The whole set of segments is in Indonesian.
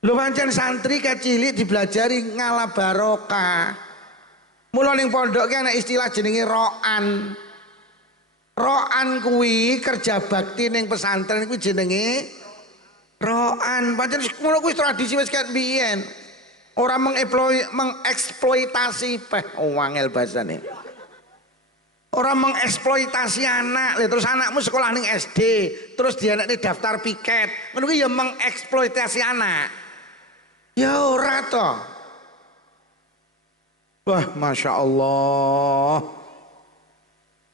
Lho pancen santri kecilik dibelajari ngalah barokah. Mula ning pondok ki ana istilah jenenge ro'an. Ro'an kuwi kerja bakti ning pesantren kuwi jenenge ro'an. Pancen ngono kuwi tradisi wis ket biyen. Ora mengeksploitasi wangel basane. Ora mengeksploitasi anak. Terus anakmu sekolah ning SD, terus dia anakne daftar piket. Ngono kuwi ya mengeksploitasi anak. Ya ora toh. Wah, Masya Allah.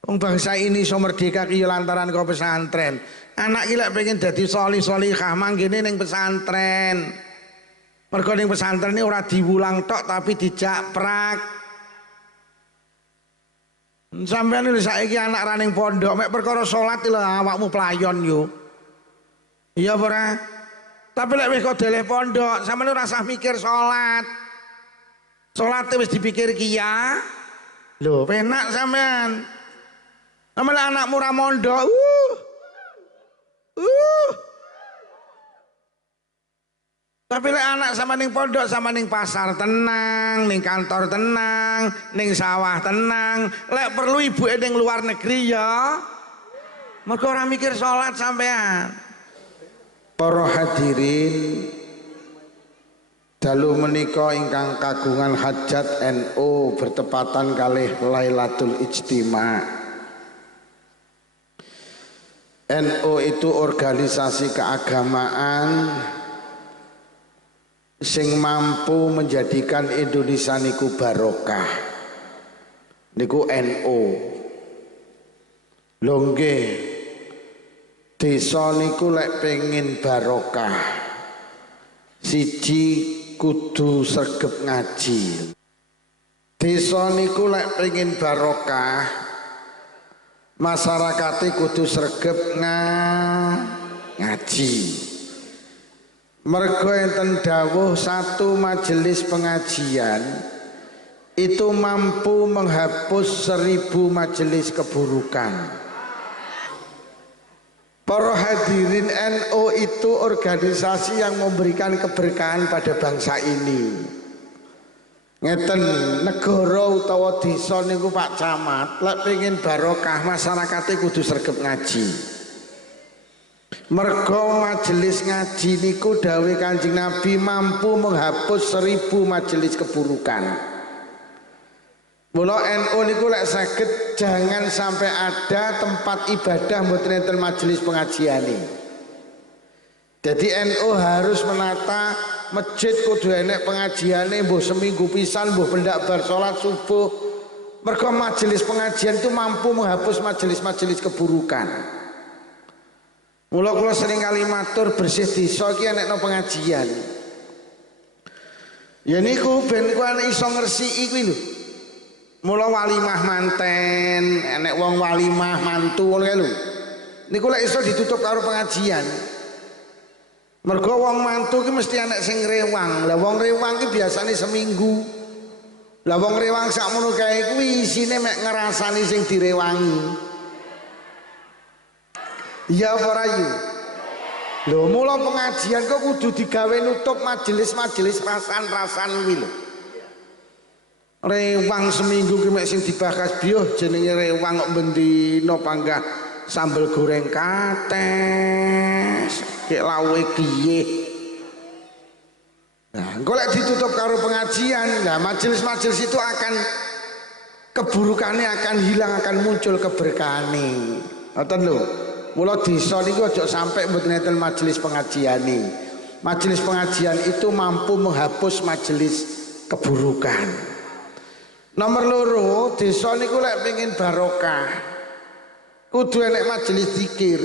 Bangsa ini so merdeka ki lantaran kau pesantren. Anak gila pengen jadi solih-solihah manggene ning pesantren. Mergo ning pesantren ini ora diwulang tok tapi dijak-prak. Sampeyan lho saiki anak ra ning pondok mek perkara salat lho awakmu playon yo. Iya ora? Tapi lek wis kok deleh pondok, sampeyan ora usah mikir salat. Salat wis dipikir kiya. Lho, penak sampean. Sampeyan anakmu ra mondok. Tapi lek anak sama ning pondok, sama ning pasar tenang, ning kantor tenang, ning sawah tenang. Lek perlu ibuke ning luar negeri ya. Mergo ora mikir salat sampean. Para hadirin dalu menika ingkang kagungan hajat NU bertepatan kalih Lailatul Ijtima. NU itu organisasi keagamaan sing mampu menjadikan Indonesia niku barokah. Niku NU. Lho nggih. Desa niku lek pengin barokah, siji kudu sregep ngaji. Desa niku lek pengin barokah, masyarakate kudu sregep ngaji. Mergo enten dawuh satu majelis pengajian itu mampu menghapus 1000 majelis keburukan. Para hadirin, NU itu organisasi yang memberikan keberkahan pada bangsa ini. Ngeten negara utawa desa niku Pak Camat, lek pengin barokah masyarakate kudu sregep ngaji. Mergo majelis ngaji niku dawuh Kanjeng Nabi mampu menghapus 1000 majelis keburukan. Mula NU niku lek saged jangan sampai ada tempat ibadah mboten enten majelis pengajian ini. Jadi NU harus menata masjid kudu enek pengajiane mbuh seminggu pisan mbuh pendak bar salat subuh. Mergo majelis pengajian itu mampu menghapus majelis-majelis keburukan. Mula kula sering kali matur bersih desa iki enekno pengajian. Ya niku ben kuwi iso ngresiki kuwi lho. Mula walimah manten, enek wong walimah mantu ngono kae lho. Niku lek iso ditutup karo pengajian. Mergo wong mantu ki mesti enek sing rewang. Lah wong rewang ki biasane seminggu. Lah wong rewang sakmono kae kuwi isine mek ngrasani sing direwangi. Iya apa ora yu? Lho mula pengajian kok kudu digawe nutup majelis-majelis rasan-rasan kuwi lho. Rewang seminggu ki mek sing dibahas biyo jenenge rewang kok bendina panggah sambel goreng kates kek lawe kiye. Nah, engko lek ditutup karo pengajian, nah majelis-majelis itu akan keburukannya akan hilang, akan muncul keberkahane. Ngoten lho. Mula desa niku aja sampai mboten enten majelis pengajiane. Majelis pengajian itu mampu menghapus majelis keburukan. Nomor loro, desa niku lek pengin barokah kudu enek majelis zikir.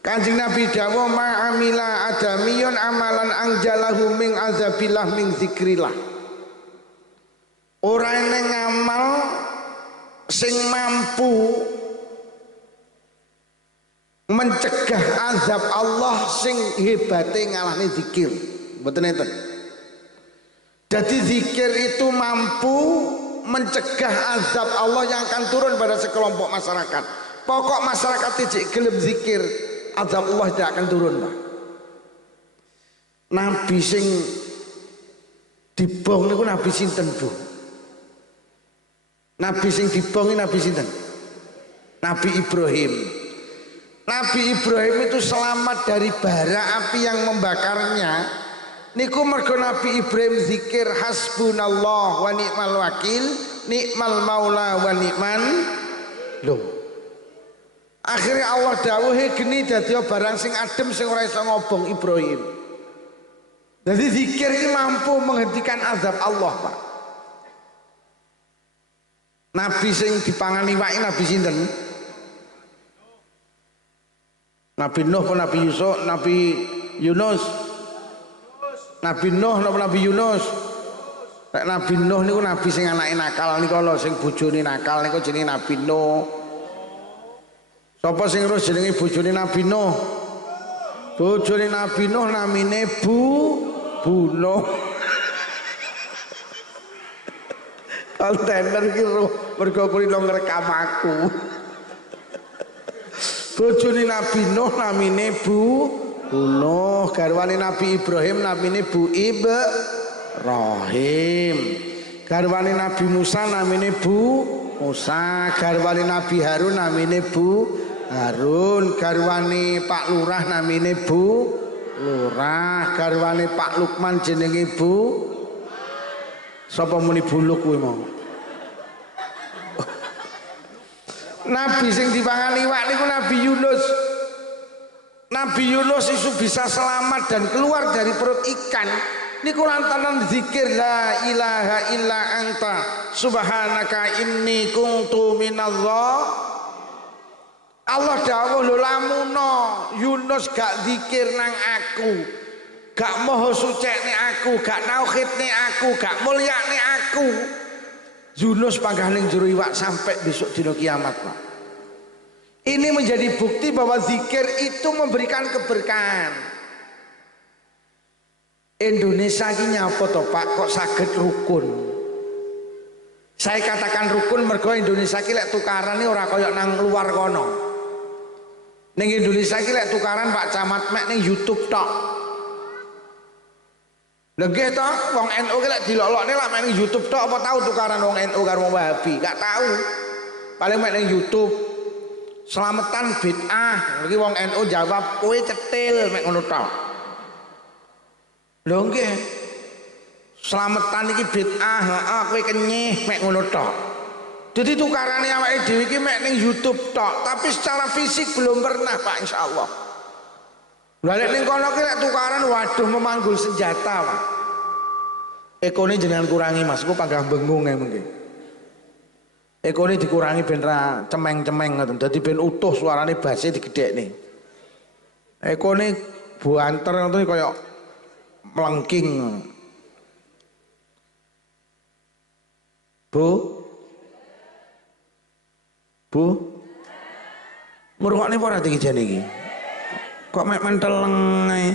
Kanjeng Nabi dawuh ma'amila adamiyun amalan angjalahu min azabillah min zikrillah. Ora enek ngamal sing mampu mencegah azab Allah sing hebate ngalahne zikir. Mboten enten. Jadi zikir itu mampu mencegah azab Allah yang akan turun pada sekelompok masyarakat. Pokok masyarakat tidak gelem zikir, azab Allah tidak akan turun, Pak. Nabi sing dibong niku nabi sinten, Bu? Nabi sing dibong nabi sinten? Nabi Ibrahim. Nabi Ibrahim itu selamat dari bara api yang membakarnya. Niku mergo Nabi Ibrahim zikir hasbunallah wa ni'mal wakil, ni'mal maula wa ni'man loh. Akhirnya Allah dawuhe geni dadi barang sing adem sing ora iso ngobong Ibrahim. Jadi zikir ini mampu menghentikan azab Allah, Pak. Nabi sing dipangan iwak nabi sinten? Nabi Nuh apa Nabi Yusuf, Nabi Yunus? Nabi Nuh apa Nabi Yunus? Nabi Nuh niku nabi sing anake nakal niku lho, sing bojone nakal niku jenenge Nabi Nuh. Sapa sing terus jenenge bojone Nabi Nuh? Bojone Nabi Nuh namine Nuh. Kontainer iki mergo kulino ngrekam aku. Bojone Nabi Nuh namine Nuh, garwane Nabi Ibrahim namine Bu Ibrahim. Garwane Nabi Musa namine Musa, garwane Nabi Harun namine Harun, garwane Pak Lurah namine Lurah, garwane Pak Lukman jenenge sapa muni buluk kuwi mau. Nabi sing dipangan iwak niku Nabi Yunus. Nabi Yunus itu bisa selamat dan keluar dari perut ikan niku lantaran zikir la ilaha illa anta subhanaka inni kuntu minadh. Allah dawuh lho lamuno Yunus gak zikir nang aku, gak moho sucekne aku, gak nauhidne aku, gak mulyane aku, Yunus panggah ning jero iwak sampai besok dina kiamat, Pak. Ini menjadi bukti bahwa zikir itu memberikan keberkahan. Indonesia ini apa toh, Pak? Kok saged rukun? Saya katakan rukun mergo Indonesia ki lek tukaran ora koyo nang luar kono. Ning Indonesia ki lek tukaran Pak Camat mek ning YouTube tok. Lha nggih to, wong NU ki lek dilolokne lak mek ning YouTube tok apa tahu tukaran wong NU karo wong Wahabi? Gak tahu. Paling mek ning YouTube. Selamatan bid'ah, iki wong NU jawab kowe cetil mek ngono tok. Lho nggih. Selamatan iki bid'ah, heeh kowe kenyih mek ngono tok. Jadi tukarane awake dhewe iki mek ning YouTube tok, tapi secara fisik belum pernah, Pak, insyaallah. Lha lek ning kono ki lek tukaran waduh memanggul senjata, Pak. Ekone jenengan kurangi, Mas, ku panggah bengung mungkin. Ekone dikurangi ben ra cemeng-cemeng ngoten. Dadi ben utuh suarane base digedhekne. Ekone buanter ngoten kaya melengking. Bu. Murungokne apa ora iki jane iki? Kok mek menteleng ae.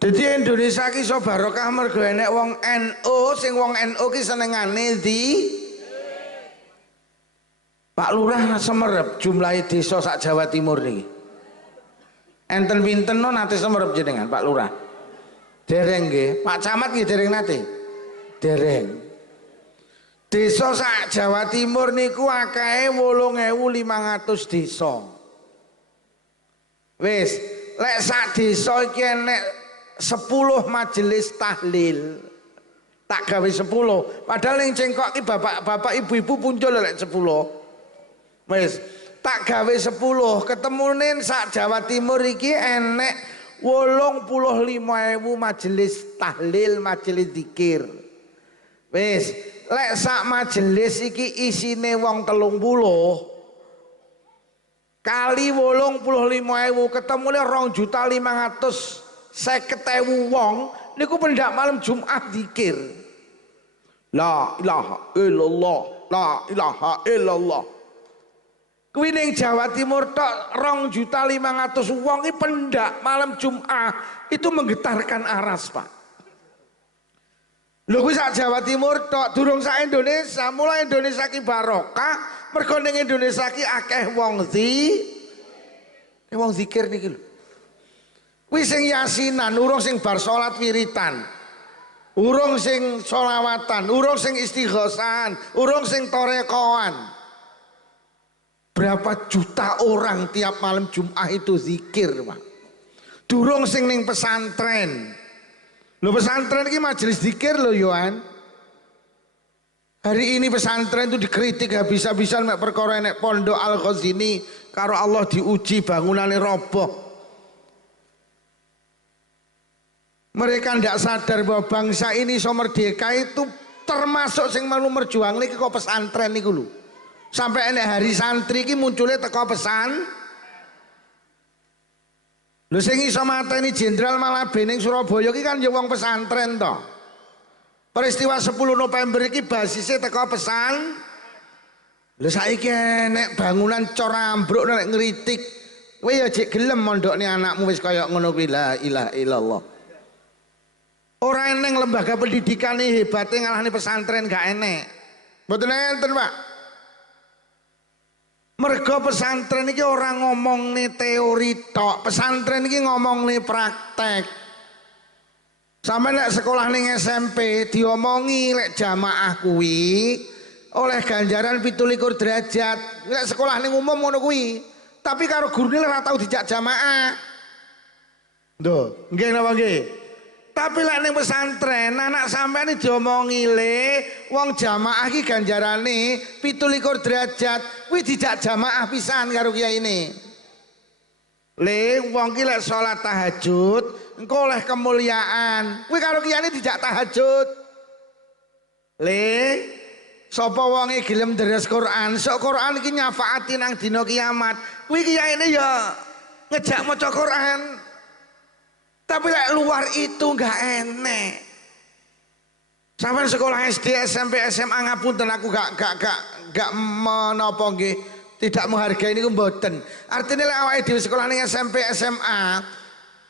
Jadi Indonesia ki iso barokah mergo enek wong NU, sing wong NU ki senengane Pak Lurah semerep jumlah desa sak Jawa Timur niki. Enten pinten no nate semerep jenengan Pak Lurah? Dereng nggih. Pak Camat nggih dereng nate? Dereng. Desa sak Jawa Timur niku akahe 8.500 desa. Wis, lek sak desa iki enek 10 majelis tahlil, tak gawe 10. Padahal yang cengkok ki bapak-bapak ibu-ibu punjul lek 10. Wis, tak gawe 10. Ketemunin sak Jawa Timur iki enek 85.000 majelis tahlil, majelis zikir. Wis, lek sak majelis iki isine wong 30 kali 85.000 ketemune 2.550.000 wong niku pendak malam Jumat zikir. La ilaha illallah, la ilaha illallah. Kuwi ning Jawa Timur tok 2.500.000 wong iki pendak malam Jumat itu menggetarkan aras, Pak. Lho kuwi sak Jawa Timur tok, durung sak Indonesia. Mulai Indonesia ki barokah mergo ning Indonesia ki akeh wong Wong zikir niki lho. Kuwi sing yasinan, urung sing bar salat wiritan. Urung sing sholawatan, urung sing istighosahan, urung sing torekoan. Berapa juta orang tiap malam Jumat itu zikir, Pak. Durung sing ning pesantren. Lho pesantren iki majelis zikir lho, Yohan. Hari ini pesantren itu dikritik habis-habisan mek perkara nek pondok Al-Ghazini karo Allah diuji bangunannya roboh. Mereka ndak sadar bahwa bangsa ini so merdeka itu termasuk sing melu merjuang niki kok pesantren niku lho. Sampai enek hari santri iki munculnya teko pesan. Lho sing iso mateni Jenderal Malabe ning Surabaya iki kan ya wong pesantren to. Peristiwa 10 November iki basisnya teko pesan. Lha saiki nek bangunan cor ambruk nek ngritik, kowe ya jek gelem mondokne anakmu wis kaya ngono kuwi la ilaha illallah. Ora eneng lembaga pendidikan iki hebate ngalahne pesantren gak enek. Mboten enten, Pak. Mergo pesantren iki ora ngomongne teori tok, pesantren iki ngomongne praktek. Sampai nek sekolah ning SMP diomongi lek jamaah kuwi oleh ganjaran 17 derajat. Lek sekolah ning umum ngono kuwi. Tapi karo gurune ora tau dijak jamaah. Lho, nggih napa nggih? Tapi lek ning pesantren anak sampean diomongi le wong jamaah iki ganjarane 17 derajat. Kuwi dijak jamaah pisan karo kiai ini. Le wong ki lek salat tahajud engko oleh kemuliaan. Kuwi karo kiyane dijak tahajud. Le sapa wonge gelem deres Quran, sok Quran iki nyafaati nang dina kiamat. Kuwi kiyaine ya ngejak maca Quran. Tapi lek luar itu enggak enek. Sampai sekolah SD, SMP, SMA ngapunten aku gak menapa nggih, tidak menghargai niku mboten. Artinya lek awake dhewe sekolah ning SMP, SMA,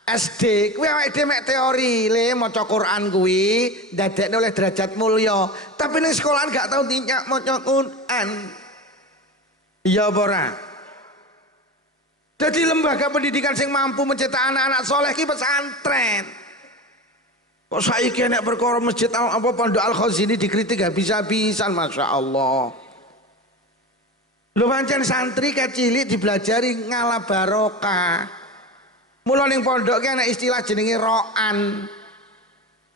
SD kuwi awake dhewe mek teori le maca Quran kuwi ndadekne oleh derajat mulya, tapi ning sekolahan gak tau dinyak maca Quran. Iya apa ora? Jadi lembaga pendidikan sing mampu mencetak anak-anak soleh ki pesantren. Kok saiki nek perkara masjid apa pondok Al-Ghazini dikritik habis-habisan, Masya Allah. Lho pancen santri kecilik dibelajari ngalah barokah. Mula ning pondok ki ana istilah jenenge ro'an.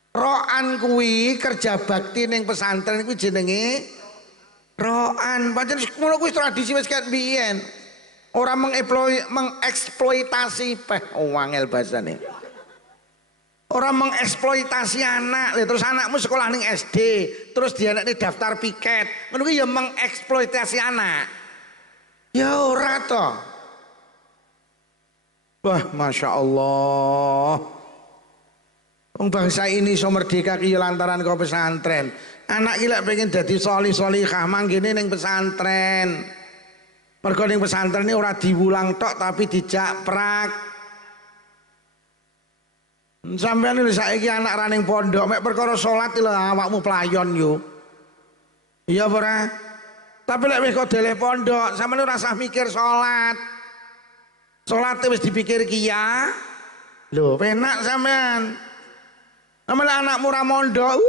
Ro'an kuwi kerja bakti ning pesantren kuwi jenenge ro'an. Pancen ngono kuwi tradisi wis ket biyen. Ora mengeksploitasi wangel basane. Ora mengeksploitasi anak, terus anakmu sekolah ning SD, terus dia anaknya daftar piket. Ngono kuwi ya mengeksploitasi anak. Ya ora to. Wah, Masya Allah. Wong bangsa ini so merdeka ki lantaran kok pesantren. Anak iki lek pengen dadi sholih-sholihah manggene ning pesantren. Mergo ning pesantren ini ora diwulang tok tapi dijak prak. Sampeyan lho saiki anak ra ning pondok mek perkara salat lho awakmu playon yo. Iya apa ora? Tapi lek wis kok deleh pondok, sampeyan ora usah mikir salat. Salate wis dipikir ki ya. Lho, penak sampean. Sampeyan anakmu ra mondok,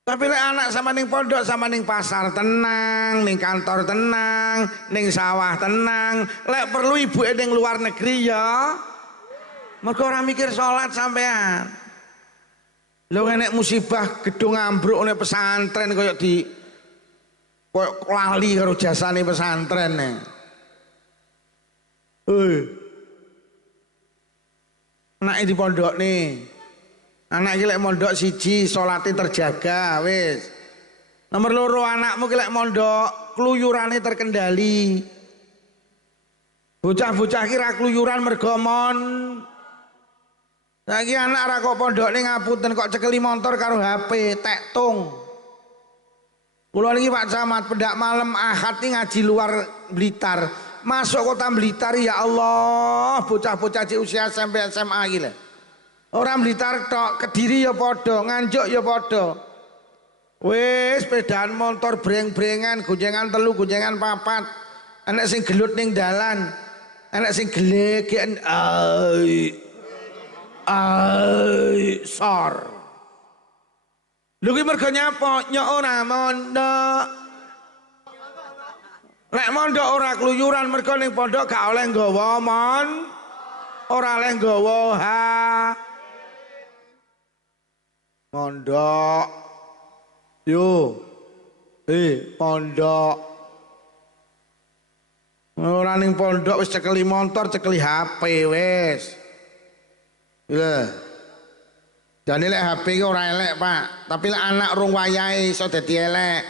Tapi lek anak sama ning pondok, sama ning pasar tenang, ning kantor tenang, ning sawah tenang. Lek perlu ibuke ning luar negeri ya. Mergo ora mikir salat sampean. Lho nek musibah gedung ambruk nek pesantren koyo lali karo jasane pesantren. Anake di pondok nih. Anak iki lek mondok siji salate terjaga wis. Nomor loro anakmu ki lek mondok kluyurane terkendali. Bocah-bocah ki ra kluyuran mergo mon. Saiki anak ra kok pondok ning ngapunten kok cekeli motor karo HP tektung. Kula niki Pak Camat pendak malam Ahad iki ngaji luar Blitar. Masuk kota Blitar ya Allah, bocah-bocah di usia SMP SMA iki lho. Orang Blitar tok, Kediri ya padha, Nganjuk ya padha. Wis sepedaan motor breng-brengan, goncengan telu, goncengan papat. Anak sing gelut ning dalan. Anak sing glegeken sor. Lho ki mergo nyapa? Nyok ora mondok. Lek mondok ora kluyuran mergo ning pondok gak oleh nggawa ora oleh nggawa mondok. Yo. Pondok. Ora ning pondok wis cekeli motor, cekeli HP wis. Lha. Jane lek HP ki ora elek, Pak. Tapi lek anak rung wayahe iso dadi elek.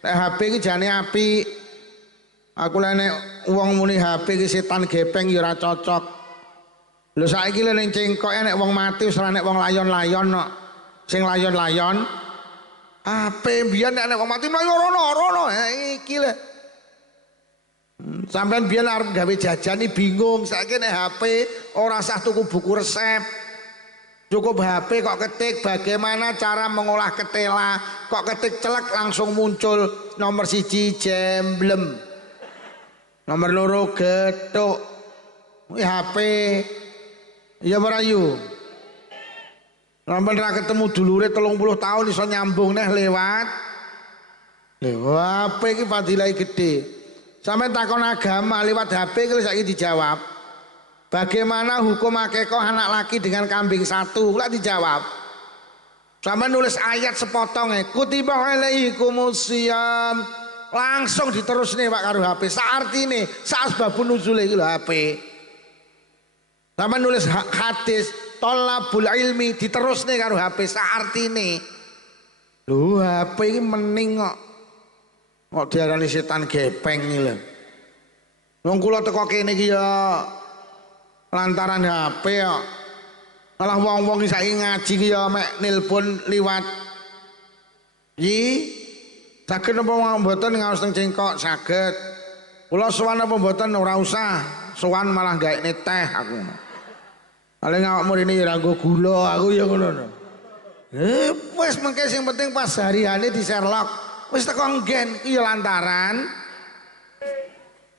Lek HP ki jane apik. Aku lek nek wong muni HP ki setan gepeng ya ora cocok. Lho saiki lek ning cengkoke nek wong mati wis ora nek wong layon-layon kok. Sing layon-layon HP biyen nek wong mati mlayu rono. Iki lho. Sampeyan biyen arep gawe jajan iki bingung, saiki nek HP ora usah tuku buku resep. Cukup HP kok ketik bagaimana cara mengolah ketela, kok ketik celek langsung muncul nomor 1 jemblem, nomor 2 gethuk. HP ya merayu. Nomor ra ketemu dulure 30 tahun iso nyambung neh lewat. HP iki fadilah gede. Sampai takon agama lewat HP iki saiki dijawab. Bagaimana hukum akikoh anak laki dengan kambing 1? Lah dijawab. Sampai nulis ayat sepotong kutiba alaikumusiyam. Langsung diterus nih Pak karo HP. Saartine, saasbabun nuzule iki lho HP. Sampai nulis hadis tolabul ilmi diterus nih karo HP saartine. Lho HP iki mening kok. Kok diarani setan gepeng iki lho. Wong kula teko kene iki ya lantaran HP ya. Malah wong-wong saiki ngaji ki ya mek nilpun liwat. Saged napa mboten ngaos teng cengkok saged. Kula sowan apa mboten ora usah. Sowan malah gaekne teh aku. Paling awakmu rene ya nggo gula aku ya ngono. Wis mengke sing penting pas harihane di Sherlock. Wis teko nggen ki ya lantaran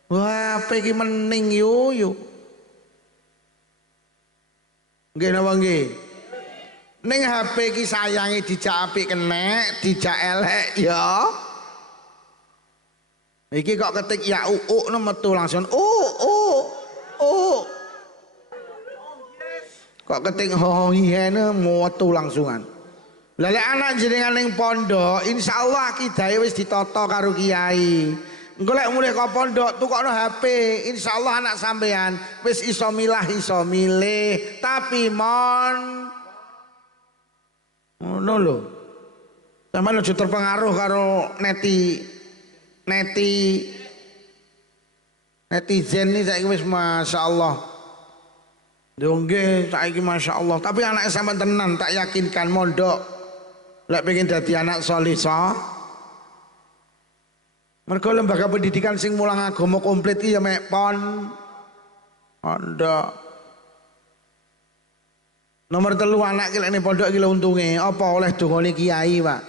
wah HP iki mening yo. Nggih napa nggih? Ning HP ki sayange dijak apik kenek, dijak elek ya. Iki kok ketik ya metu langsung Kok ketik hohihene metu langsungan. Lah lek anak jenengan ning pondok, insyaallah akidahe wis ditata karo kiai. Engko lek mulih ka pondok tukokno HP, insyaallah anak sampean wis iso milah iso milih, tapi ngono lho. Sampeyan aja terpengaruh karo netizen iki saiki wis masyaallah. Yo nggih saiki masyaallah, tapi anak sampean tenan tak yakinkan mondok lek pengen dadi anak saleh mergo lembaga pendidikan sing mulang agama komplit iya mek pondok. Nomor 3 anak ki lek ning pondok iki lho untunge apa oleh dongane kiai, Pak.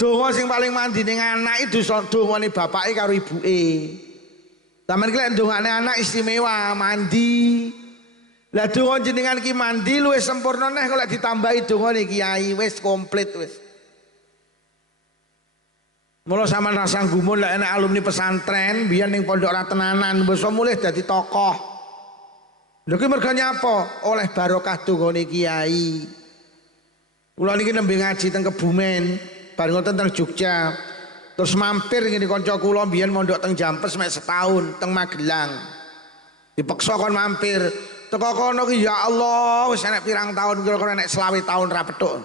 Donga sing paling mandi ning anak itu dongane bapake karo ibuke. Sampeyan ki lek ndongane anak istimewa mandi. Lah donga jenengan ki mandi luwih sempurna neh kok lek ditambahi dongane kiai wis komplit wis. Mula sampean rasa gumun lek enek alumni pesantren biyen ning pondok ra tenanan wis mulih dadi tokoh. Lha ki mergo nyapa? Oleh barokah dongane kiai. Kula niki nembe ngaji teng Kebumen, bar ngoten teng Jogja. Terus mampir ngene kanca kula biyen mondok teng Jampes mek setahun teng Magelang. Dipeksa kon mampir. Teko kono ki ya Allah wis enek pirang tahun kira-kira enek 20 tahun ra petuk.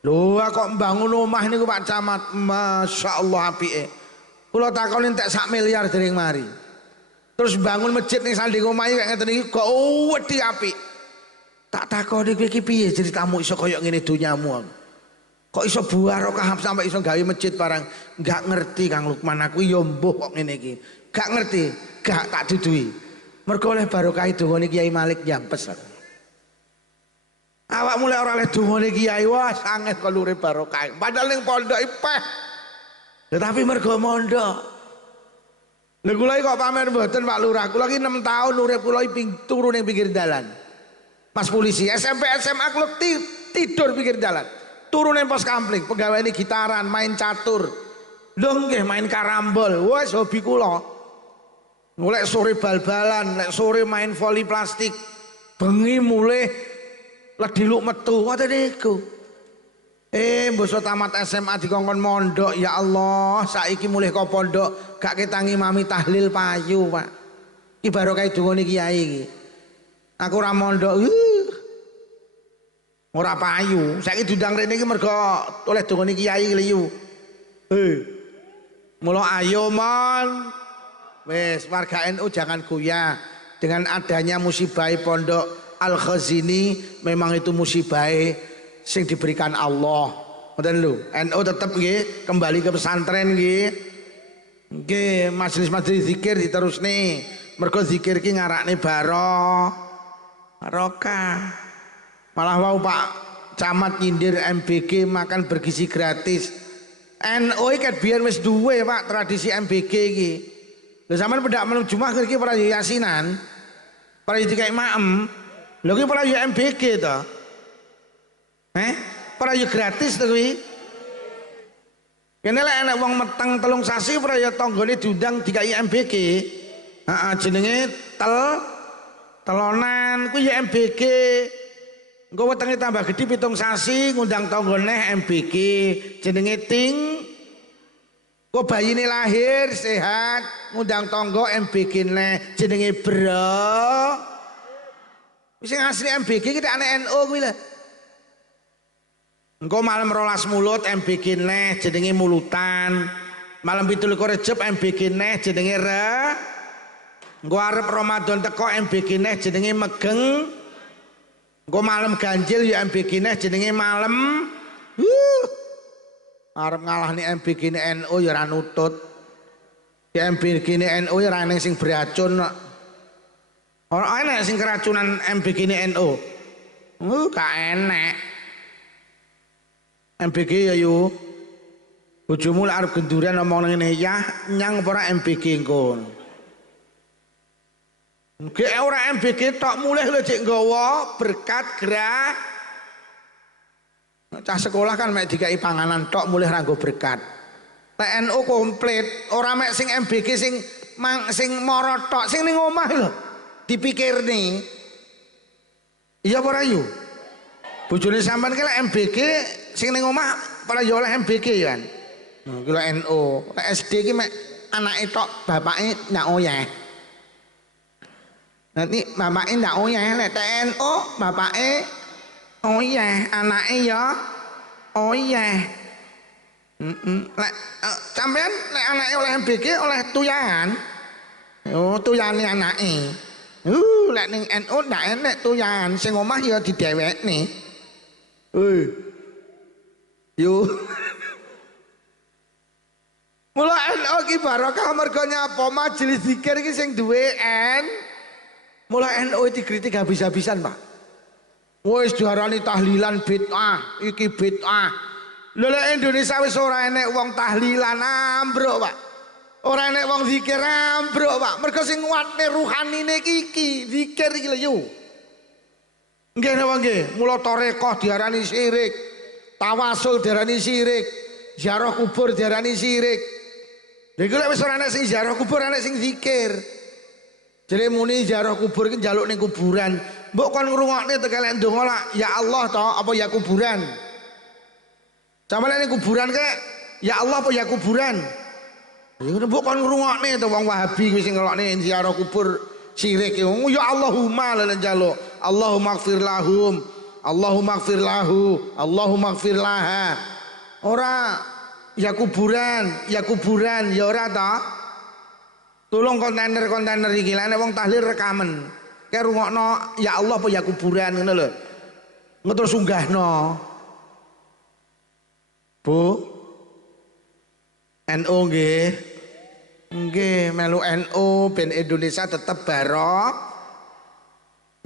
Lho kok mbangun omah niku Pak Camat, masyaallah apike. Kula takoni entek 1 miliar dereng mari. Terus bangun masjid ning sanding omah iki ngeten iki kok wedi apik. Tak takoni kowe iki piye ceritamu iso kaya ngene donyamu. Kok iso barokah sampai iso gawe masjid barang. Enggak ngerti Kang Lukman, aku ya mbuh kok ngene iki. Gak ngerti, gak tak duduhi. Mergo oleh barokah dongane Kiai Malik Jampes. Awak mulai ora oleh dungane kiai wah sanget kok lure barokah. Padahal ning pondok peh. Tetapi mergo mondok. Lha kula kok pamer mboten Pak Lurah. Kula iki 6 tahun urip kula turu ning pinggir dalan. Pas polisi SMP SMA kula tidur pinggir dalan. Turu ning pos kampling, pegawai gitaran, main catur. Lho nggih main karambol. Wes hobi kula. Mulai sore bal-balan, lek sore main voli plastik. Bengi mulai lediluk metu ngoten niku. Mbok tamat SMA dikongkon mondok, ya Allah, saiki mulih kok pondok gak ketangi mami tahlil payu, Pak. Iki barokah dungane kiai iki. Aku ora mondok, ora payu. Saiki diundang rene iki mergo oleh dungane kiai liyu. Mula ayo mon. Wes warga NU jangan goyah dengan adanya musibah pondok Al-Khazini, memang itu musibah sing diberikan Allah. Ngoten lho, NU tetep nggih kembali ke pesantren nggih. Nggih, majelis-majelis zikir diterusne. Mergo zikir ki ngarakne barokah. Malah wau Pak Camat nyindir MBG makan bergizi gratis. NU iki biyen wis duwe Pak tradisi MBG iki. Lha sampean pendak malam Jumat iki para yasinan. Para dikai maem. Lho ki para MBG to. Para yo gratis to kuwi. Kene lek enek wong meteng 3 sasi para ya tanggane diundang dikai MBG. Heeh jenenge telonan kuwi ya MBG. Engko wetenge tambah gedhi 7 sasi ngundang tanggane MBG jenenge ting. Kok bayine lahir sehat ngundang tangga MBG ne jenenge bro. Wis sing asli MBG ki anak NU kuwi lho. Engko malam 12 mulut MBG ne jenenge mulutan. Malam 17 Rejab MBG ne jenenge Engko arep Ramadan teko MBG ne jenenge megeng. Engko malam ganjil ya MBG ne jenenge malam. Arep ngalahne MBG ne NU ya ora nutut. Ya MBG ne NU ya ora enek sing beracun. Ora enek sing keracunan MBG ne NU. Gak enek. MBG ya yu. Bojomu lek arep genduran ngomong ngene ya nyang ora MBG engko. Nggih ora MBG tok mulih lho Cik nggawa berkat gerak. Cah sekolah kan mek dikai panganan tok mulih ra nggo berkat. TNU komplit, ora mek sing MBG sing moro tok, sing ning omah lho. Dipikirne. Iya apa ora yu? Bojone sampean ki lek MBG sing ning omah ora ya oleh MBG kan. Ki lek NU, lek SD ki mek anake tok, bapake ndak oyeh. Nanti bapake ndak oyeh, lek TNU bapake oyeh, anake ya oyeh. Lek sampean lek anake oleh MBG oleh tuyangan. Oh, tuyane anake. Lek ning NU ndak enek tuyangan, sing omah ya didewekne. Yo. Mula NU ki barokah mergo nyapa majelis zikir iki sing duwe Mula NU dikritik habis-habisan, Pak. Wis diarani tahlilan bid'ah, iki bid'ah. Lha lek Indonesia wis ora enek wong tahlilan ambruk, Pak. Ora enek wong zikir ambruk, Pak. Mergo sing nguatne ruhanine iki zikir iki lho yo. Nggih napa nggih? Mula tarekah diarani syirik, tawasul diarani syirik, ziarah kubur diarani syirik. Lha iku lek wis ora enek sing ziarah kubur, enek sing zikir. Jare muni ziarah kubur iki njaluk ning kuburan. Mbok kon ngrungokne tekan ndonga lah, ya Allah to apa ya kuburan. Sampeyan ning kuburan kek ya Allah apa ya kuburan. Ya mbok kon ngrungokne to wong Wahabi kuwi sing ngelokne ziarah kubur syirik ya Allahumma lan njaluk. Allahumma ighfir lahum. Allahumma ighfir lahu. Allahumma ighfir laha. Ora ya kuburan ya ora to. Tolong kontainer iki lek wong tahlil rekamen. Kayak rungokno ya Allah apa ya kuburan ngono lho. Engko terus unggahno. Bu NU nggih. Nggih melu NU ben Indonesia tetap barok.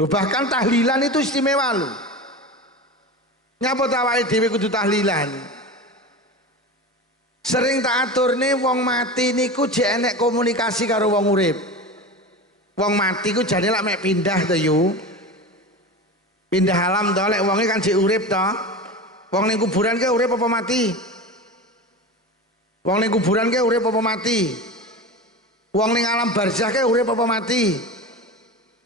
Lho bahkan tahlilan itu istimewa lho. Nyapa ta awake dhewe kudu tahlilan? Sering tak aturne wong mati niku jek enek komunikasi karo wong urip. Wong mati ku jane lak mek pindah to yu. Pindah alam to lek wonge kan jek urip to. Wong ning kuburan ke urip apa mati? Wong ning kuburan ke urip apa mati? Wong ning alam barzah ke urip apa mati?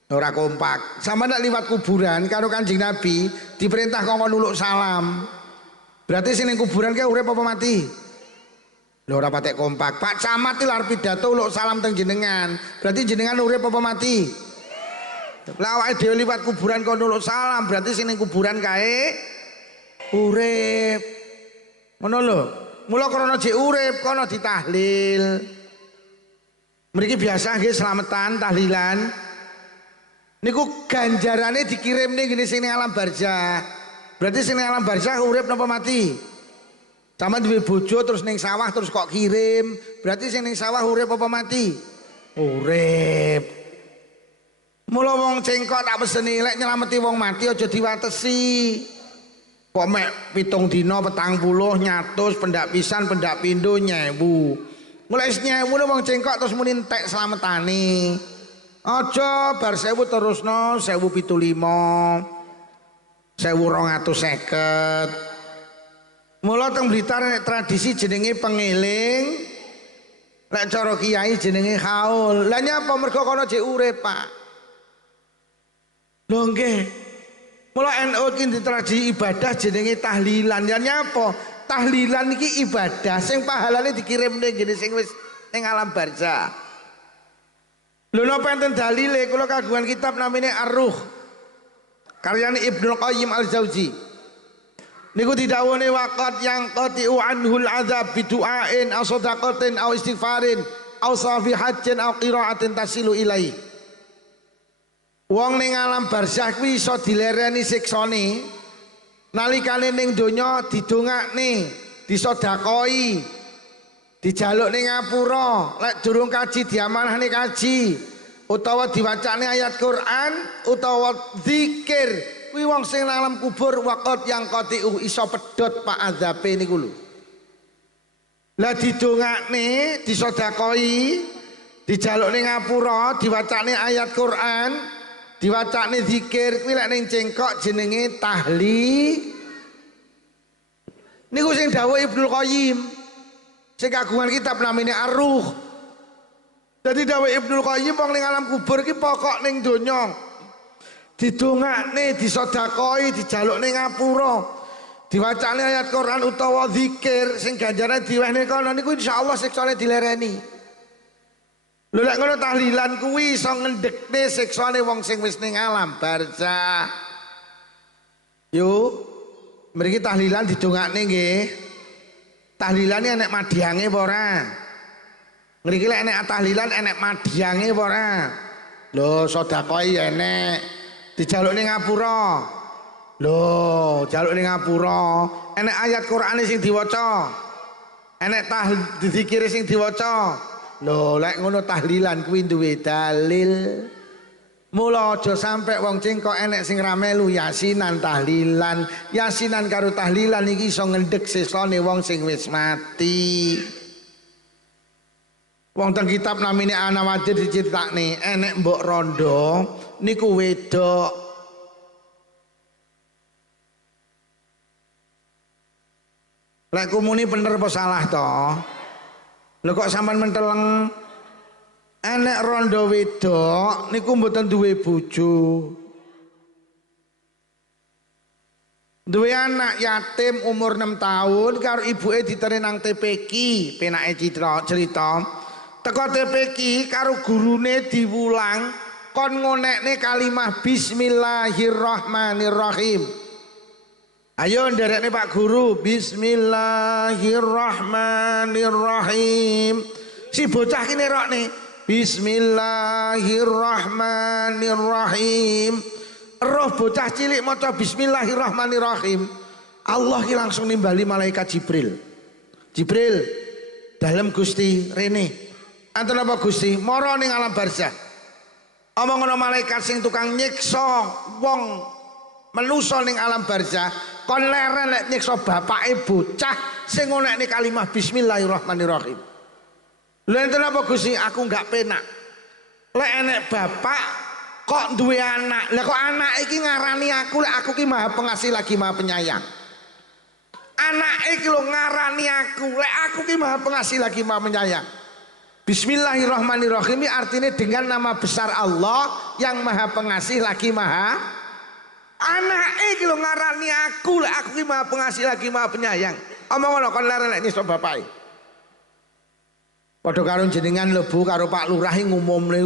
Ora kompak. Sama ndak liwat kuburan karo Kanjeng Nabi diperintah kongkon nuluk salam. Berarti sing ning kuburan ke urip apa mati? Lho ora patek kompak. Pak Camat iki lar pidato nuluk salam teng jenengan. Berarti jenengan urip apa mati? Lah awake dhewe liwat kuburan kok nuluk salam, berarti sing ning kuburan kae urip. Ngono lho. Mula krana jek urip kono ditahlil. Mriki biasa nggih slametan tahlilan. Niku ganjarane dikirim ning ngene sing ning alam barzah. Berarti sing ning alam barzah urip napa mati? Sama duwe bojo terus ning sawah terus kok kirim. Berarti sing ning sawah urip apa mati? Urip. Mula wong cengkok tak peseni lek nyelameti wong mati aja diwatesi. Kok mek 7 dina 40 nyatus pendak pisan pendak pindho 1000. Mulai 1000 wong cengkok terus muni entek slametane. Aja bar 1000 terusno 1075 1250. Mula teng Blitar nek tradisi jenenge pengeling, lek cara kiai jenenge haul. Lah nyapa mergo kono jek urip, Pak. Lho nggih. Mula NU iki tradisi ibadah jenenge tahlilan. Ya nyapa? Tahlilan iki ibadah sing pahalane dikirim ning ngene sing wis ning alam barzah. Lho napa enten dalile kula kagungan kitab namine Ar-Ruh. Karyane Ibnu Qayyim Al-Jauzi. Niku didhawuhne waqat yang qati'u anhul azab bidu'ain aw shadaqatin aw istighfarin aw safi hajjin aw qira'atin tasilu ilai. Wong ning alam barzah kuwi iso dilereni siksane nalikane ning donya didongakne, disedakoi, dijaluk ning ngapura, lek durung kaji diamanahne kaji, utawa diwacane ayat Quran, utawa zikir, kuwi wong sing nang alam kubur waqat yang qati'u iso pedhot Pak azabe niku lho. Lah didongakne, disedakoi, dijaluk ning ngapura, diwacane ayat Quran, diwacane zikir, kuwi lek ning cengkok jenenge tahli. Niku sing dawuh Ibnu Qayyim. Sing kagungan kitab namine Ar-Ruh. Dadi dawuh Ibnu Qayyim wong ning alam kubur ki pokok ning donya didongakne, disedakoi, dijaluk ning ngapura, diwacane ayat Quran utawa zikir sing ganjarane diwehne kono niku insyaallah siksane dilereni. Lho lek ngono tahlilan kuwi iso ngendhekne siksane wong sing wis ning alam barzah. Yo, mriki tahlilan didongakne nggih. Tahlilane enek madyange apa ora? Mriki lek enek tahlilan enek madyange apa ora? Lho sedekah enek. Dijaluk ning ngapura. Lho, jaluk ning ngapura. Enek ayat Qur'ane sing diwaca. Enek zikir sing diwaca. Lho lek ngono tahlilan kuwi duwe dalil. Mula aja sampe wong cengkok enek sing ra melu yasinan tahlilan. Yasinan karo tahlilan iki iso ngendhek sesane wong sing wis mati. Wong teng kitab namine Anawadir diceritakne enek mbok rondo niku wedok. Lek kumuni bener apa salah to? Lho kok sampean menteleng enek rondo wedok niku mboten duwe bojo. Duwe anak yatim umur 6 tahun karo ibuke diterén nang TPQ, penake cerita. Teko TPQ karo gurune diwulang kon ngonekne kalimah bismillahirrahmanirrahim. Ayo nderekne Pak Guru, bismillahirrahmanirrahim. Si bocah ki nerokne bismillahirrahmanirrahim. Roh bocah cilik maca bismillahirrahmanirrahim. Allah ki langsung nimbali malaikat Jibril. Jibril, dalem Gusti rene. Anten apa Gusti? Mara ning alam barzah. Omong ana malaikat sing tukang nyiksa wong manusa ning alam barzah kon leren lek nyiksa bapake bocah sing ngonekne kalimah bismillahirrahmanirrahim. Lha enten apa Gusti? Aku enggak penak. Lek enek bapak kok duwe anak. Lah kok anak iki ngarani aku lek aku ki Maha Pengasih lagi Maha Penyayang. Anak iki lho ngarani aku, lek aku ki Maha Pengasih lagi Maha Penyayang. Bismillahirrahmanirrahim artinya dengan nama besar Allah yang Maha Pengasih lagi Maha. Anak iki lho ngarani aku, lek aku ki Maha Pengasih lagi Maha Penyayang. Omong ngono kon leren lek nyiksa bapake. Padha karo jenengan lho Bu karo Pak Lurah ngumumne,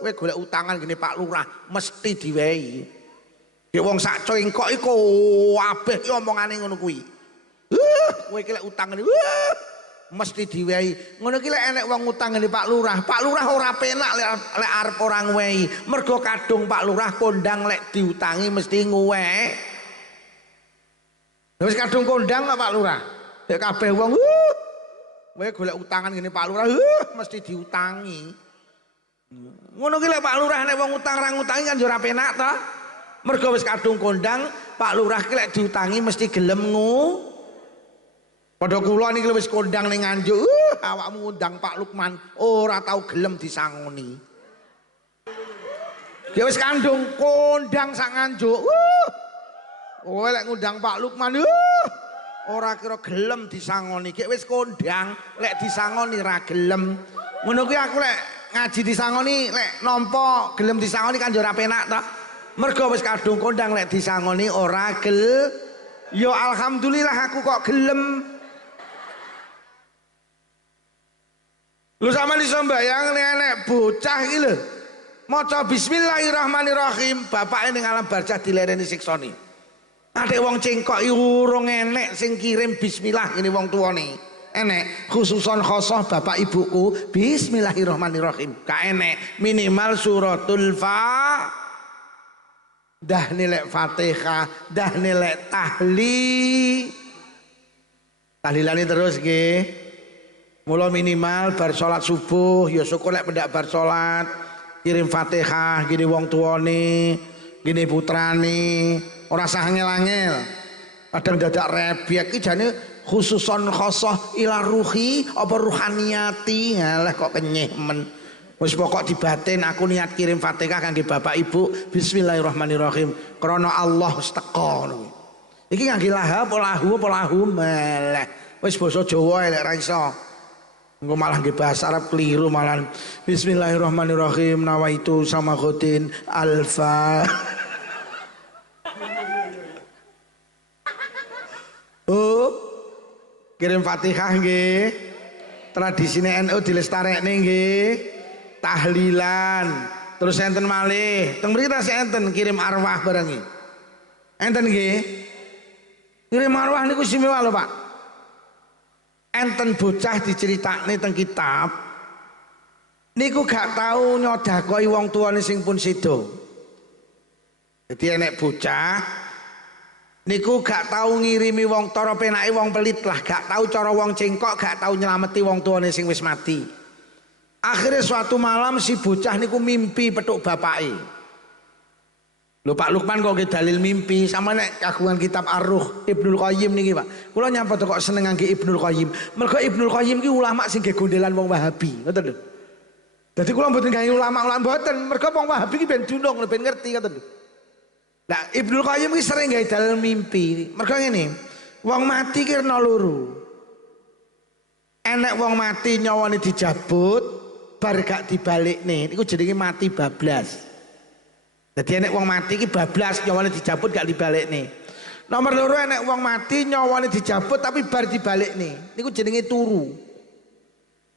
kowe golek utangan gini Pak Lurah mesti diwehi. Nek wong sak cengkok iku kabeh omongane ngono kuwi. Kowe iki lek utang ngene mesti diwehi. Ngono iki lek enek wong utang ngene Pak Lurah. Pak Lurah ora penak lek arep ora ngwehi. Mergo kadung Pak Lurah kondang lek diutangi mesti nguwek. Wis kadung kondang Pak Lurah. Lek kabeh wong kowe golek utangan ngene Pak Lurah mesti diutangi. Ngono ki lek Pak Lurah nek wong utang ra ngutangi kan yo ora penak to. Mergo wis kadung kondang Pak Lurah ki lek diutangi mesti gelem Padha kula niki wis kondang ning Nganjuk, awakmu ngundang Pak Lukman ora tau gelem disangoni. Ya wis kandung kondang sak Nganjuk. Kowe lek ngundang Pak Lukman ora kira gelem disangoni. Ki wis kondang lek disangoni ra gelem. Ngono kuwi aku lek ngaji disangoni lek nampa gelem disangoni kan yo ora penak to. Mergo wis kadung kondang lek disangoni ora gel. Ya alhamdulillah aku kok gelem. Lu sama disembayang nek bocah iki lho. Maca bismillahirrahmanirrahim, bapake ning alam barzah dilereni siksane. Adek wong cengkok urung enek sing kirim bismillah ngene wong tuane. Enek khususon khosoh bapak ibuku bismillahirrahmanirrahim. Ka enek minimal suratul dah nilai Fatihah, dah nilai tahlilane terus nggih. Mula minimal bar salat subuh ya syukur lek pendak bar salat kirim Fatihah gini wong tuane gini putrane ora sah angel-angel kadang dadak rebyek iki jane khususon khosoh ila ruhi apa ruhaniyati alah kok kenyeh men wis pokok dibatin aku niat kirim Fatihah kangge bapak ibu bismillahirrahmanirrahim krana Allah wis teka ngono iki kangge lahap lahu malah wis basa Jawa lek ra iso. Engko malah nggih bahasa Arab keliru malah bismillahirrahmanirrahim nawaitu sama khotin alfa. Kirim Fatihah nggih. Tradisine NU dilestarekne nggih. Tahlilan. Terus enten malih. Teng mriki tasih enten kirim arwah barang iki. Enten nggih. Kirim arwah niku istimewa lho, Pak. Enten bocah diceritakne teng kitab niku gak tau nyodakoi wong tuane sing pun sedo. Jadi enek bocah niku gak tau ngirimi wong cara penake wong pelit lah, gak tau cara wong cengkok, gak tau nyelameti wong tuane sing wis mati. Akhirnya suatu malam si bocah niku mimpi petuk bapake. Lho Pak Lukman kok dalil mimpi sama nek kagungan kitab Ar-Ruh Ibnul Qayyim niki Pak. Kula nyapa kok seneng ngangge Ibnul Qayyim. Mergo Ibnul Qayyim ki ulama sing ge gondelan wong Wahabi, ngoten lho. Dadi kula mboten gawe ulama-ulama mboten, mergo wong Wahabi ki ben dunung, ben ngerti ngoten lho. Lah Ibnul Qayyim ki sering gawe dalil mimpi. Mergo ngene, wong mati ki ana loro. Enek wong mati nyawane dijabut bar gak dibalikne, niku jenenge mati bablas. Jadi enek wong mati ki bablas nyawane dijabut gak dibalikne. Nomor loro enek wong mati nyawane dijabut tapi bar dibalikne. Niku jenenge turu.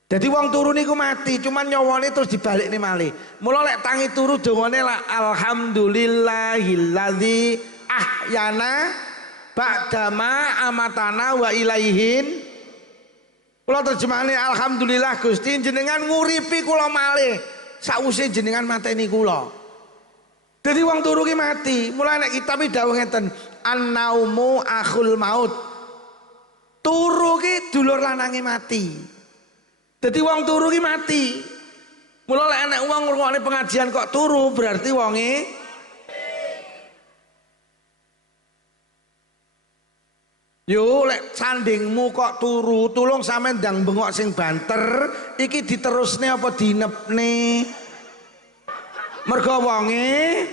Jadi wong turu niku mati cuman nyawane terus dibalikne malih. Mula lek tangi turu dongane la alhamdulillahilladzi ahyana ba'dama amatana wa ilaihin. Kula terjemahane alhamdulillah Gusti jenengan nguripi kula malih sakwise jenengan mateni kula. Jadi wong turu ki mati. Mulai nek kitab iki dawuh ngeten, an-naumu akhul maut. Turu ki dulur lanange mati. Jadi wong turu ki mati. Mulai lek enek wong ngrungokne pengajian kok turu berarti wonge Yo lek sandingmu kok turu, tulung sampean ndang bengok sing banter, iki diterusne apa dinepne? Mergo wonge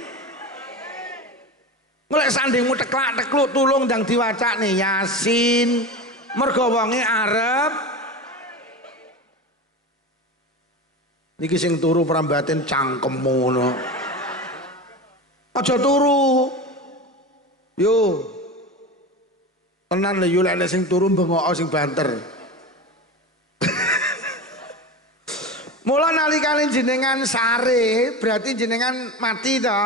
lek sandingmu teklak-tekluk tulung ndang diwacane Yasin. Mergo wonge arep niki sing turu prambaten cangkemmu ngono. Aja turu. Yo tenan lho lek sing turu bengok sing banter. Mula nalikane jenengan sare, berarti jenengan mati to.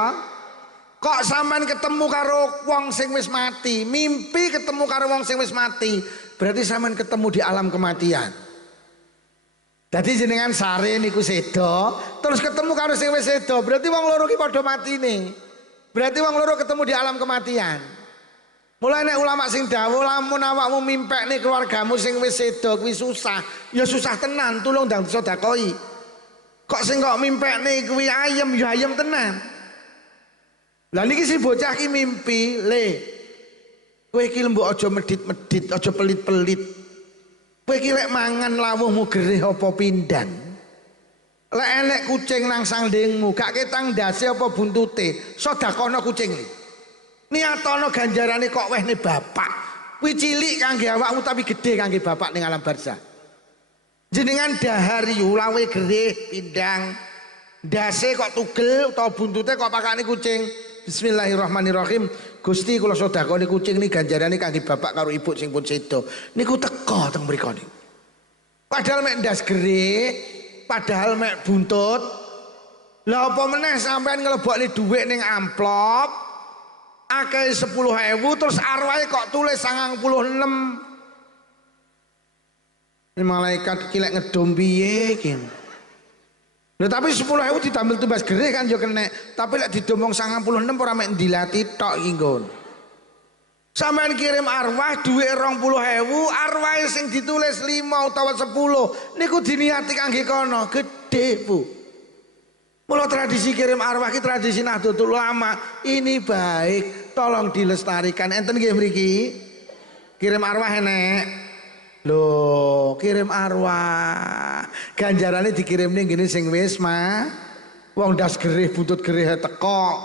Kok sampean ketemu karo wong sing wis mati, mimpi ketemu karo wong sing wis mati, berarti sampean ketemu di alam kematian. Jadi jenengan sare niku sedo, terus ketemu karo sing wis sedo, berarti wong loro ki padha matine. Berarti wong loro ketemu di alam kematian. Mulai nek ulama sing dawuh lamun awakmu mimpekne keluargamu sing wis sedo kuwi susah, ya susah tenan tulung ndang sedekoi. Kok sing kok mimpekne kuwi ayem ya ayem tenan. Lah niki si bocah ki mimpi, le. Kowe iki lembok aja medit-medit, aja pelit-pelit. Kowe iki lek mangan lawuhmu gerih apa pindang. Lek enek kucing nang sandingmu, gak ketang ndase apa buntute, sedakono kucing iki. Niatono ganjarane kok wehne bapak. Kuwi cilik kangge awakmu tapi gede kangge bapak ning alam barzah. Jenengan dahari ulawe gerih pindang. Ndase kok tugel utawa buntute kok pakane kucing. Bismillahirrahmanirrahim. Gusti kula sedekahne kucing ni ganjarane kangge bapak karo ibu sing pun sedo. Niku teka teng mriku niku. Padahal mek ndas gerih, padahal mek buntut. Lah apa meneh sampean nglebokne dhuwit ning amplop? Akeh 10.000 terus arwahe kok tulis 96. Ini malaikat iki lek ngedom piye iki? Lha tapi 10.000 ditambil tumbas gerih kan yo kenek, tapi lek didomong 96 ora mek ndilati tok iki nggon. Sampeyan kirim arwah dhuwit 20.000, arwahe sing ditulis 5 utawa 10 niku diniati kangge kono, gedhe Bu. Mula tradisi kirim arwah ki tradisi Nahdlatul Ulama ini baik, tolong dilestarikan. Enten nggih mriki? Kirim arwah enek. Loh, kirim arwah. Ganjarane dikirimne ngene sing wis mah. Wong das gerih buntut gerih teko.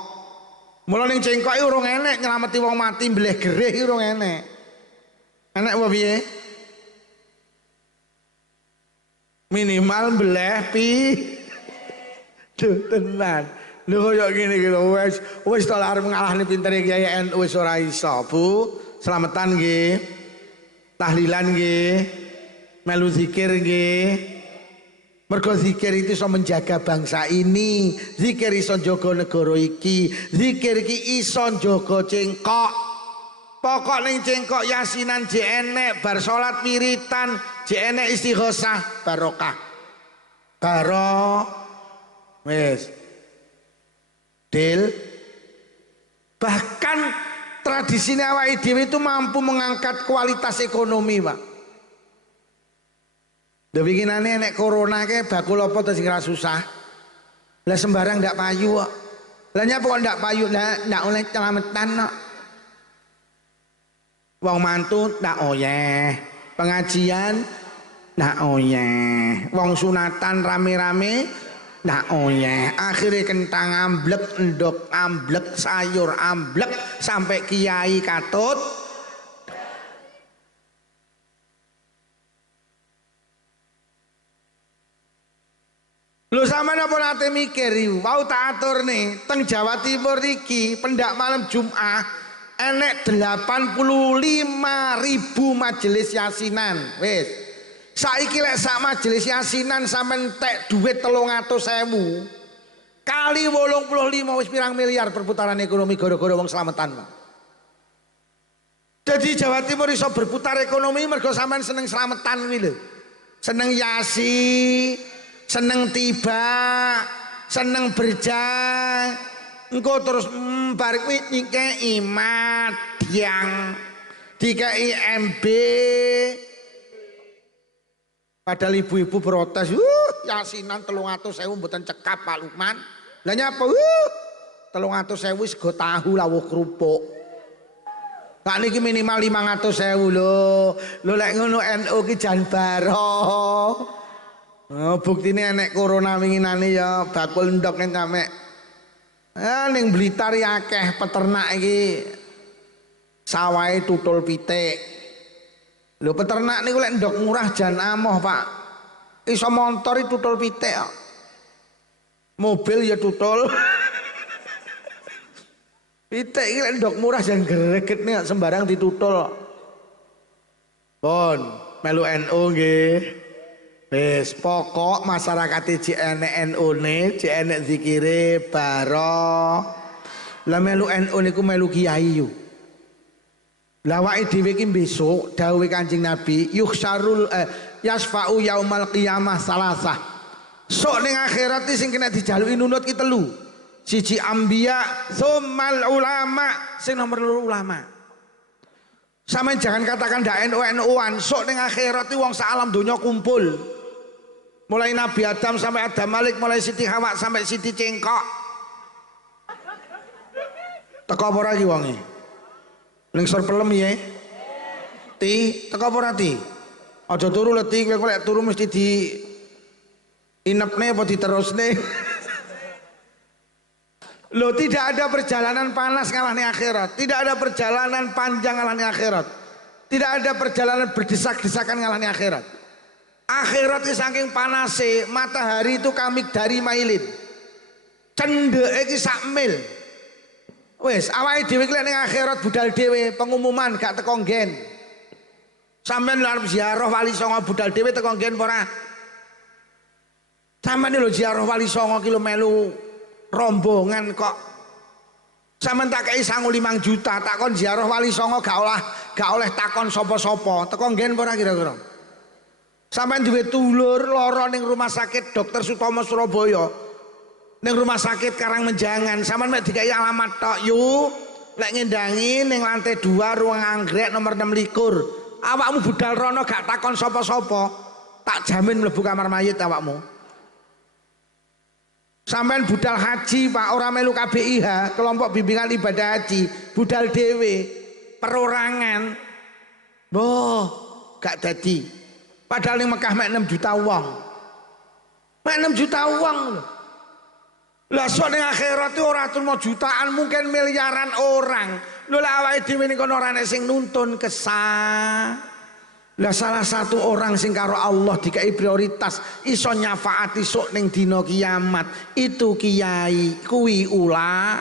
Mula ning cengkoke urung enek nylameti wong mati mbleh gerih urung enek. Enek apa piye? Minimal mbleh pi Duh tenan. Lho koyo ngene iki lho wis to arep ngalahne pintere Kyai NU wis ora iso, Bu. Slametan nggih. Tahlilan nggih. Melu zikir nggih. Mergo zikir itu iso menjaga bangsa ini. Zikir iso njaga negara iki. Zikir iki iso njaga cengkok. Pokok ning cengkok yasinan jek enek bar salat wiritan jek enek istighosah barokah. Wes Del. Bahkan tradisi awake dhewe itu mampu mengangkat kualitas ekonomi, Pak. Lha winginane nek corona ke bakul apa to sing ora susah. Lah sembarang ndak payu kok. Lah nyapa kok ndak payu? Lah ndak oleh celametan kok. Wong mantu ndak oyeh. Pengajian ndak oyeh. Wong sunatan rame-rame nah oh ya akhirnya kentang amblek, endok amblek, sayur amblek sampai kiai katut. Lu sama napa nate mikir iku, wau tak atur nih, teng Jawa Timur iki pendak malam Jumat enek 85.000 majelis yasinan, wis. Saiki lek sak majelis yasinan sampean entek duit 300.000 kali 85 wis pirang miliar perputaran ekonomi gara-gara wong slametan. Jadi Jawa Timur iso berputar ekonomi mergo sampean seneng slametan kuwi lho. Seneng yasi, seneng tiba, seneng berjang. Engko terus bar kuwi nyikei imat yang dikei MB. Padahal ibu-ibu protes, yasinan 300.000 mboten cekap Pak Lukman. Lah nyapa 300.000 sego tahu lawuh kerupuk. Pak niki minimal 500.000 lho. Lho lek ngono NU ki jan baro. Oh, buktine enek corona winginane ya bakul ndok ning sampe. Ning Blitar ya akeh peternak iki sawahe tutul pitik. Lho peternak niku lek ndok murah jan amoh, Pak. Iso montor tutul pitik kok. Mobil ya tutul. Pitik iki lek ndok murah jan greget nek sembarang ditutul. Pun melu NU nggih. Wis pokok masyarakat iki enek NU-ne, cek enek zikire baro. Lah melu NU niku melu kiai yo. Lah awake dhewe iki besok dawuh Kanjeng Nabi yuhsyarul yasfa'u yaumal qiyamah salasah. Sok ning akhirat iki sing kena dijaluki nunut ki telu. Siji ambiya, tsummal ulama, sing nomor loro ulama. Sampeyan jangan katakan ndak NU-NU-an, sok ning akhirat iki wong sak alam donya kumpul. Mulai Nabi Adam sampai Adam Malik, mulai Siti Hawa sampai Siti Cengkok. Teko apa ora iki wonge? Ning sor pelem ya. Ti, teko apa ora ti? Aja turu leti, kowe lek turu mesti di inepne apa diterusne. Loh, tidak ada perjalanan panas ngalahni akhirat, tidak ada perjalanan panjang ngalahni akhirat, tidak ada perjalanan berdesak-desakan ngalahni akhirat. Akhirat itu saking panase, matahari itu kamik dari mailin, cendeke iki sak mil. Wes awake dhewe iki ning akhirat budal dhewe, pengumuman gak teko nggen. Sampeyan arep ziarah Wali Songo budal dhewe teko nggen apa ora? Sampeyan lho ziarah Wali Songo ki lho melu rombongan kok. Sampeyan tak kei sangu 5 juta takon ziarah Wali Songo gak oleh takon sapa-sapa. Teko nggen apa ora kira-kira? Sampeyan duwe tulur lara ning rumah sakit Dr. Sutomo Surabaya. Ning rumah sakit Karangmenjangan, sampeyan mek dikai alamat tok yu. Lek ngendangi ning lantai 2 ruang anggrek nomor 26. Awakmu budal rono gak takon sapa-sapa. Tak jamin mlebu kamar mayit awakmu. Sampean budal haji Pak, ora melu KBIH, kelompok bimbingan ibadah haji, budal dhewe, perorangan. Boh, gak dadi. Padahal ning Mekah mek 6 juta wong. Mek 6 juta wong lho. Lah sok ning akhirat itu ora tumo jutaan, mungkin miliaran orang. Lho lah awake dhewe ning kono ora sing nuntun kesah. Lah salah satu orang sing karo Allah dikai prioritas iso nyafaati sok ning dina kiamat itu kiai kuwi ula.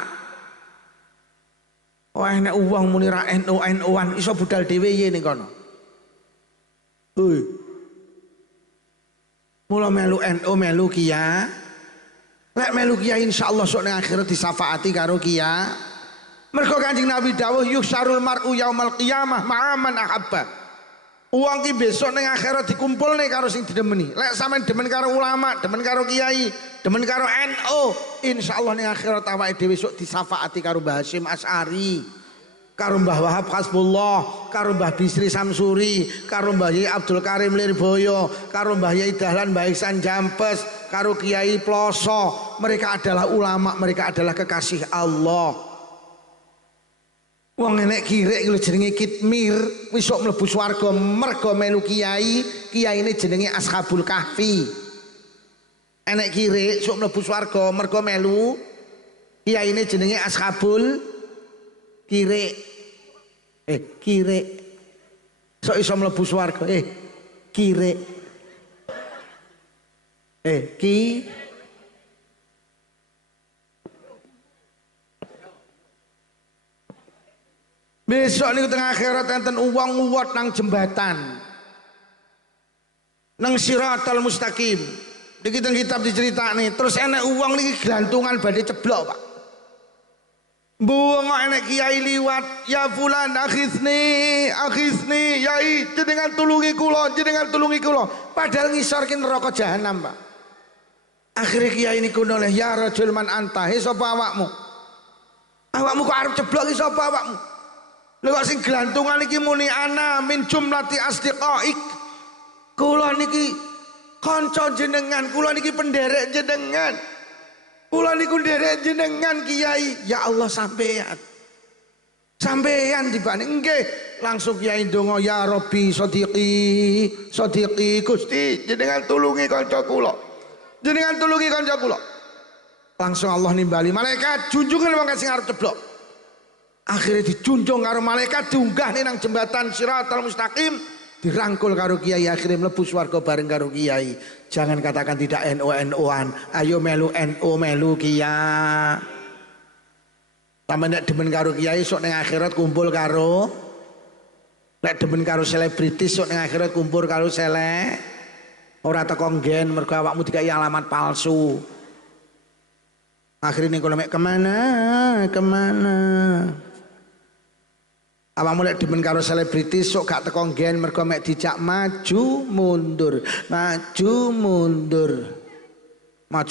Wah nek wong muni ra NU-NU-an iso budal dhewe ye ning kono. Mula melu NU melu kiai. Lek melu kiai insyaallah sok ning akhirat disafaati karo kiai. Mergo Kanjeng Nabi dawuh yusyarul mar'u yaumal qiyamah ma'aman ahabba. Uang ki besok ning akhirat dikumpulne karo sing didemeni. Lek sampean demen karo ulama, demen karo kiai, demen karo NU, insyaallah ning akhirat awake dhewe sok disafaati karo Mbah Hasyim Asy'ari, karo Mbah Wahab Hasbullah, karo Mbah Bisri Samsuri, karo Mbah Yai Abdul Karim Lirboyo, karo Mbah Yai Dahlan Mbah Ihsan Jampes, karo Kiai Ploso. Mereka adalah ulama, mereka adalah kekasih Allah. Wong enek kirek lho jenenge kitmir, wis sok mlebu swarga mergo melu kiai, kiyaine jenenge Ashabul Kahfi. Enek kirek sok mlebu swarga mergo melu kiyaine jenenge Ashabul Kirek. Kirek. Sok iso mlebu swarga kirek. Ki besok niku tengah akhirat enten uang uwot nang jembatan nang Siratal Mustaqim. Niki teng kitab diceritakne, terus enek uang niki gelantungan badhe ceblok, Pak. Mbuh enek kiai liwat, ya fulan akhisni, yai jenengan tulungi kula, jenengan tulungi kula. Padahal ngisor ki neraka jahanam, Pak. Akhire kiai niku noleh, ya rajul man anta, he sapa awakmu? Awakmu kok arep ceblok ki sapa awakmu? Lha kok sing gelantungan iki muni ana min jumlati asdiqaik. Kula niki kanca jenengan, kula niki penderek jenengan. Kula niku nderek jenengan kiai. Ya Allah sampean. Sampeyan dibanding nggih langsung Kiai ndonga ya Rabbi sadiqi Gusti jenengan tulungi kanca kula. Jenengan tulungi kanca kula. Langsung Allah nimbali malaikat junjungan wong sing arep ceblok. Akhirnya dijunjung karo malaikat diunggah nang jembatan Shiratal Mustaqim, dirangkul karo Kiai akhirnya mlebu swarga bareng karo Kiai. Jangan katakan tidak NU-NU-an. Ayo melu NU melu Kiai. Sampe nek demen karo kiai sok ning akhirat kumpul karo nek demen karo selebritis sok ning akhirat kumpul karo selek ora teko nggen mergo awakmu dikai alamat palsu. Akhirnya ning kono mek kemana awakmu nek demen karo selebritis sok gak teko nggen mergo mek dijak maju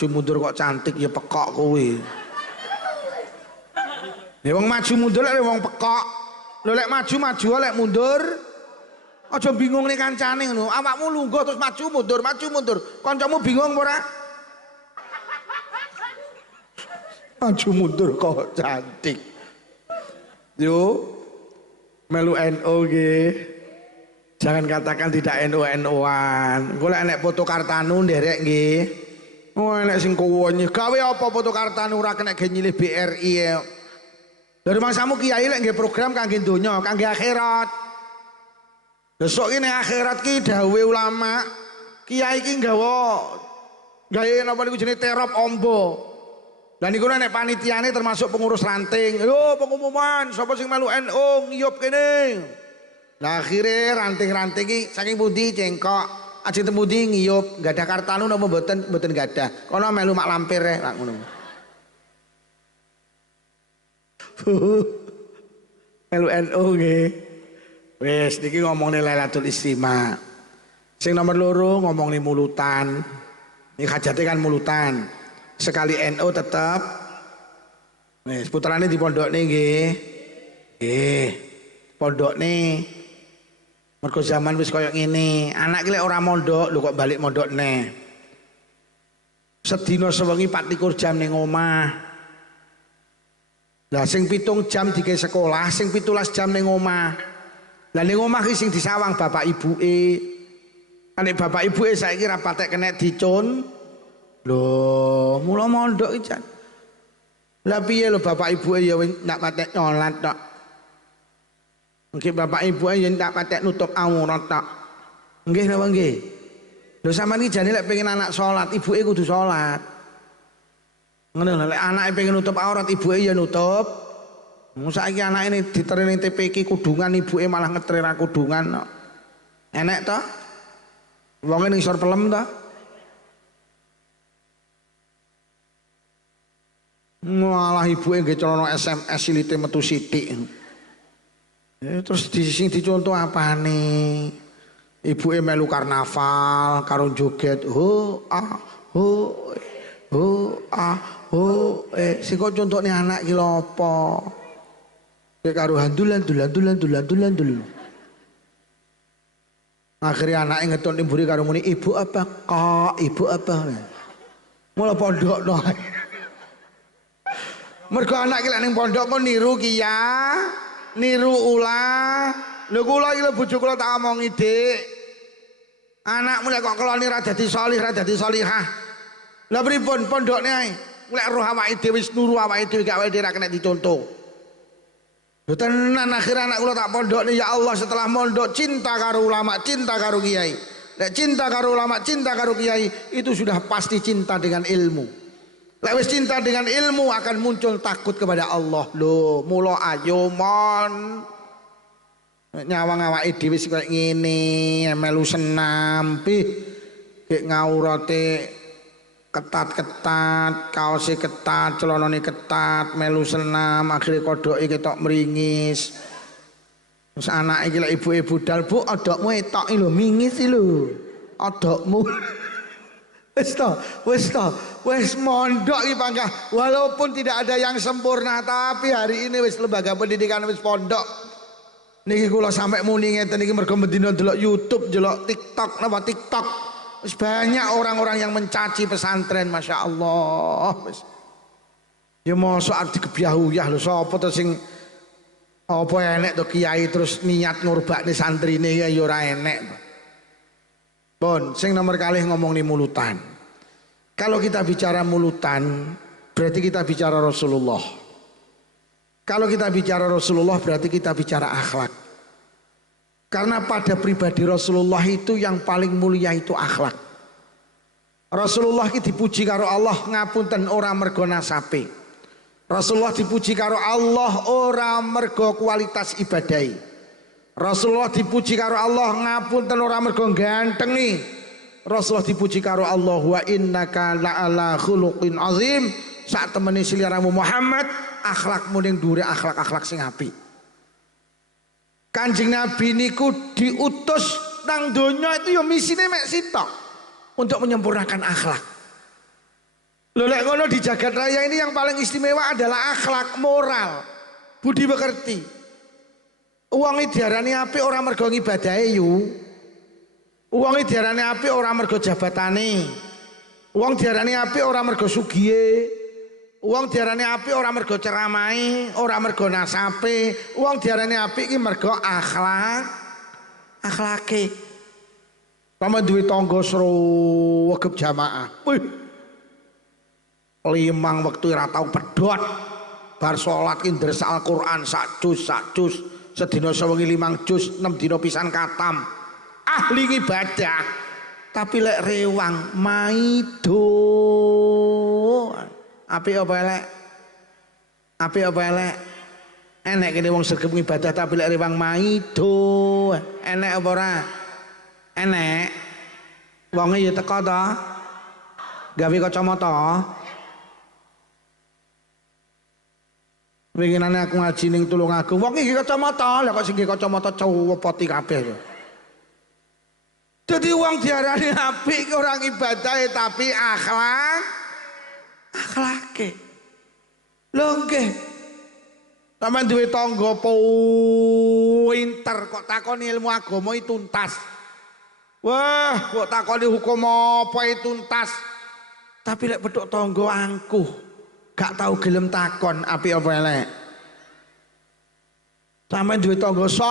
mundur kok cantik ya pekok kowe. Ya wong maju mundur lek wong pekok. Lho lek maju lek mundur. Aja bingung ning kancane ngono. Awakmu lungguh terus maju mundur. Kancamu bingung ora? Maju mundur kok cantik. Yo melu NU nggih. Jangan katakan tidak NU-NU-an. Engko lek enek foto Kartanu nderek nggih. Oh enek sing kuwonye. Gawe apa foto Kartanu ora kena nyilih BRI ya. Dari mangsamu kiai lek nggih program kangge donya, kangge akhirat. Besok ini akhirat ki dawuhe ulama, kiai ki gawe napa niku jenenge terop ombo. Lah niku nek panitiane termasuk pengurus ranting. Yo pengumuman sapa sing melu NU ngiyup kene. Lah akhire ranting-ranting ki saking pundi cengkok, ajeng temudi ngiyup, enggak ada Kartanu napa mboten gadah. Kono melu mak lampir lak ngono. Melu NU nggih. Wis niki ngomongne Lailatul Istima. Sing nomor loro ngomongne mulutan. Iki hajate kan mulutan. Sekali NU tetep wis putrane di pondokne nggih. Nggih. Pondokne mergo zaman wis kaya ngene, anak ki lek ora mondok lho kok balik mondokne. Sedina sewengi 24 jam ning omah. Lah sing 7 jam dike sekolah, sing 17 jam ning omah. Lah ning omah ki sing disawang bapak ibuke. Nek bapak ibuke saiki ra patek kenek dicun. Lho, mula mondok iki jan. Lah piye lho bapak ibuke ya ndak patek nyolat tok. Nggih bapak ibuke ya ndak patek nutup aurat tok. Nggih napa nggih? Lho sampean iki jane lek pengen anak salat, ibuke kudu salat. Ngono lho lek anake pengen nutup aurat ibuke ya nutup. Saiki anake ini diterene TPQ kudungan ibuke malah ngetre ra kudungan kok. Enek to? Wonge ning isor pelem to? Malah ibuke nggih celana SMS silite metu sithik. Terus sing dicontoh apane? Ibuke melu karnaval karo joget sing kok contone anak ki lho apa? Kayak karo handulan. Akhirnya anake ngeton mburi karo muni ibu apa? Mula pondok no. Mergo anak ki lek ning pondok kok niru ki ya, niru ulah. Lho kula iki lho bojo kula tak omongi, Dik. Anakmu lek kok keloni ra dadi salih, ra dadi salihah. Lah pripun pondokne ae? Lek roh awake dhewe wis nuru awake dhewe gak wae ra kena dicontoh. Lho tenan akhir anak kula tak pondokne ya Allah setelah mondok cinta karo ulama, cinta karo kiai. Lek cinta karo ulama, cinta karo kiai itu sudah pasti cinta dengan ilmu. Lek wis cinta dengan ilmu akan muncul takut kepada Allah. Lho, mula ayo mon. Nyawang awake dhewe sing koyo ngene, melu senam pi gek ngaurate ketat-ketat, kaose ketat, celanane ketat, melu senam, akhirnya kodoke ketok meringis. Terus anak iki lek ibuke budal, "Bu, odokmu etok lho, mingis lho. Odokmu." Wis mondok iki panggah. Walaupun tidak ada yang sempurna, tapi hari ini wis lembaga pendidikan wis pondok. Niki kula sampe muni ngeten iki mergo mendina delok YouTube, delok TikTok, napa TikTok. Wis banyak orang-orang yang mencaci pesantren, Masya Allah. Ya mosok arep digebyah-uyah lho sapa to sing Apa enek to kiai terus niat ngurbakne santrine ya ora enek. Pun sing nomor kalih ngomong nih mulutan. Kalau kita bicara mulutan berarti kita bicara Rasulullah. Kalau kita bicara Rasulullah berarti kita bicara akhlak. Karena pada pribadi Rasulullah itu yang paling mulia itu akhlak. Rasulullah ki dipuji karo Allah ngapunten ora mergo nasabe. Rasulullah dipuji karo Allah ora mergo kualitas ibadahi. Rasulullah dipuji karo Allah ngapunten ora mergo gantengi. Rasulullah dipuji karo Allah wa innaka la'ala khuluqin azim. Sak temene sliramu Muhammad akhlakmu ning dhuwure akhlak-akhlak sing apik. Kanjeng Nabi niku diutus nang donya itu ya misine mek sitok untuk menyempurnakan akhlak. Lho lek ngono di jagat raya ini yang paling istimewa adalah akhlak moral, budi pekerti. Wong diarani apik ora mergo ngibadahe yu. Wong diarani apik ora mergo jabatane. Wong diarani apik ora mergo sugihe. Wong diarani apik ora mergo ceramahe, ora mergo nasabe. Wong diarani apik iki mergo akhlake. Pama duwe tangga sregep jamaah. Wih. Limang wektu ora tau pedhot. Bar salat ki ndres Al-Qur'an sak juz. Sedina sewengi 5 juz, 6 dina pisan katam. Ahli ibadah. Tapi lek rewang maido. Apik apa elek? Apik apa elek? Enek kene wong sregep ibadah tapi lek rewang maido. Enek apa ora? Enek. Wonge ya teko to. Gawe kacamata. Winginane aku ngaji ning Tulungagung. Wong iki kacamata, lha kok sing kacamata cowopoti kabeh lho. Dadi wong diarani apik ora ibadahe tapi akhlake. Lho nggih. Sampeyan duwe tangga pinter kok takoni ilmu agama itu tuntas. Wah, kok takoni hukum apa itu tuntas. Tapi lek pedhok tangga angkuh, gak tahu gelem takon apik apa elek. Sampeyan duwe tangga sugih